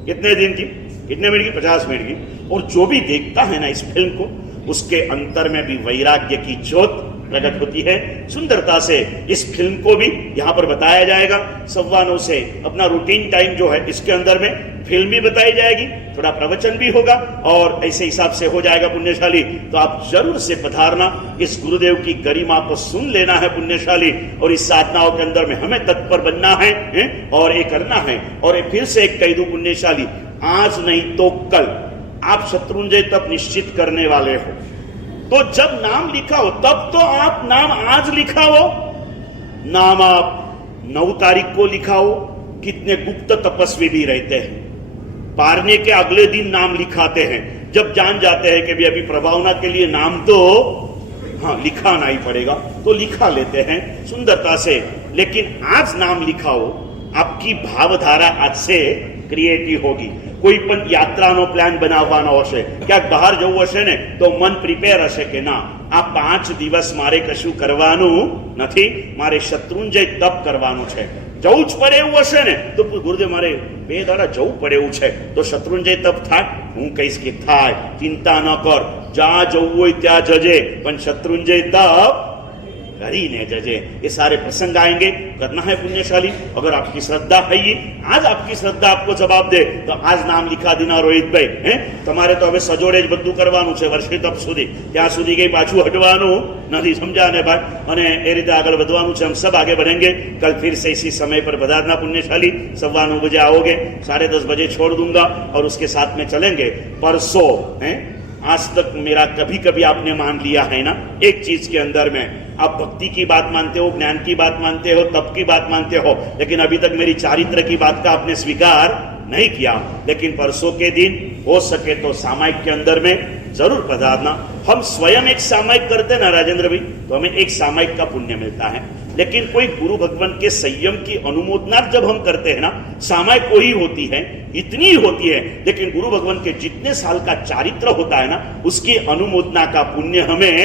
कितने दिन की? कितने मिनट की? 50 मिनट की. और जो भी देखता है ना इस फिल्म को, उसके अंतर में भी वैराग्य की ज्योत प्रकट होती है. सुंदरता से इस फिल्म को भी यहाँ पर बताया जाएगा. 9:15 से अपना रूटीन टाइम जो है, इसके अंदर में फिल्म भी बताई जाएगी, थोड़ा प्रवचन भी होगा, और ऐसे हिसाब से हो जाएगा पुण्यशाली. तो आप जरूर से पधारना, इस गुरुदेव की गरिमा को सुन लेना है पुण्यशाली. और इस साधनाओं के अंदर में हमें तत्पर बनना है और ये करना है. और फिर से एक कह दूं पुण्यशाली, आज नहीं तो कल आप शत्रुंजय तप निश्चित करने वाले हो, तो जब नाम लिखा हो तब तो आप नाम आज लिखा हो, नाम आप 9 तारीख को लिखा हो. कितने गुप्त तपस्वी भी रहते हैं, पारने के अगले दिन नाम लिखाते हैं, जब जान जाते हैं कि भी अभी प्रभावना के लिए नाम तो हाँ लिखाना ही पड़ेगा, तो लिखा लेते हैं सुंदरता से. लेकिन आज नाम लिखा हो, आपकी भावधारा आज से क्रिएटिव होगी. કોઈ પણ યાત્રાનો પ્લાન બનાવવાનો હશે, ક્યાંક બહાર જવું હશે ને, તો મન પ્રિપેર હશે કે ના, આ 5 દિવસ મારે કશું કરવાનું નથી, મારે શત્રુંજય તપ કરવાનું છે. જવું જ પડે એવું હશે ને, તો ગુરુદેવ મારે 2 દાડા જવું પડે એવું છે, તો શત્રુંજય તપ થાય? હું કહીશ કે થાય, ચિંતા ન કર, જ્યાં જવું હોય ત્યાં જજે, પણ શત્રુંજય તપ કરીને જજે, એ સારે પ્રસંગ આएंगे, करना है पुण्यशाली। अगर आपकी श्रद्धा है ये, आज आपकी श्रद्धा आपको जवाब दे तो आज नाम लिखा देना રોહિતભાઈ, હે તમારે તો હવે સજોડે જ બધું કરવાનું છે વર્ષે તપ સુધી, ત્યાં સુધી કઈ પાછું હટવાનું નથી, સમझा ने भाई, અને એ રીતે આગળ વધવાનું છે। हम सब आगे बढ़ेंगे। कल फिर से इसी समय पर पधारना पुण्यशाली, 9:15 बजे आओगे, 10:30 बजे छोड़ दूंगा और उसके साथ में चलेंगे। परसों है, आज तक मेरा कभी कभी आपने मान लिया है ना, एक चीज के अंदर में आप भक्ति की बात मानते हो, ज्ञान की बात मानते हो, तप की बात मानते हो, लेकिन अभी तक मेरी चारित्र की बात का आपने स्वीकार नहीं किया। लेकिन परसों के दिन हो सके तो सामायिक के अंदर में जरूर पधारना। हम स्वयं एक सामायिक करते ना राजेंद्र भाई, तो हमें एक सामायिक का पुण्य मिलता है, लेकिन कोई गुरु भगवान के संयम की अनुमोदना जब हम करते हैं ना, सामायिक कोई होती है, इतनी ही होती है, लेकिन गुरु भगवान के जितने साल का चारित्र होता है ना, उसकी अनुमोदना का पुण्य हमें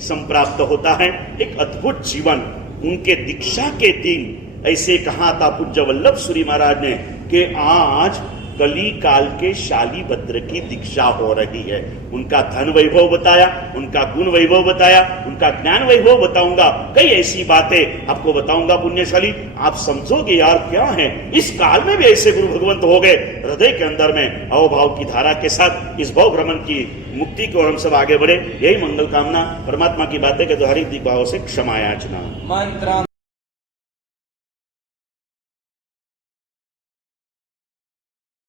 संप्राप्त होता है। एक अद्भुत जीवन। उनके दीक्षा के दिन ऐसे कहा था पूज्य वल्लभ सूरी महाराज ने कि आज कली काल के शालीभद्र की दीक्षा हो रही है। उनका धन वैभव बताया, उनका गुण वैभव बताया, उनका ज्ञान वैभव बताऊंगा, कई ऐसी बातें आपको बताऊंगा पुण्यशाली, आप समझोगे यार क्या है, इस काल में भी ऐसे गुरु भगवंत हो गए। हृदय के अंदर में अवभाव की धारा के साथ इस भाव भ्रमण की मुक्ति को हम सब आगे बढ़े, यही मंगल कामना। परमात्मा की बातें के द्वारा भाव से क्षमा याचना। मंत्र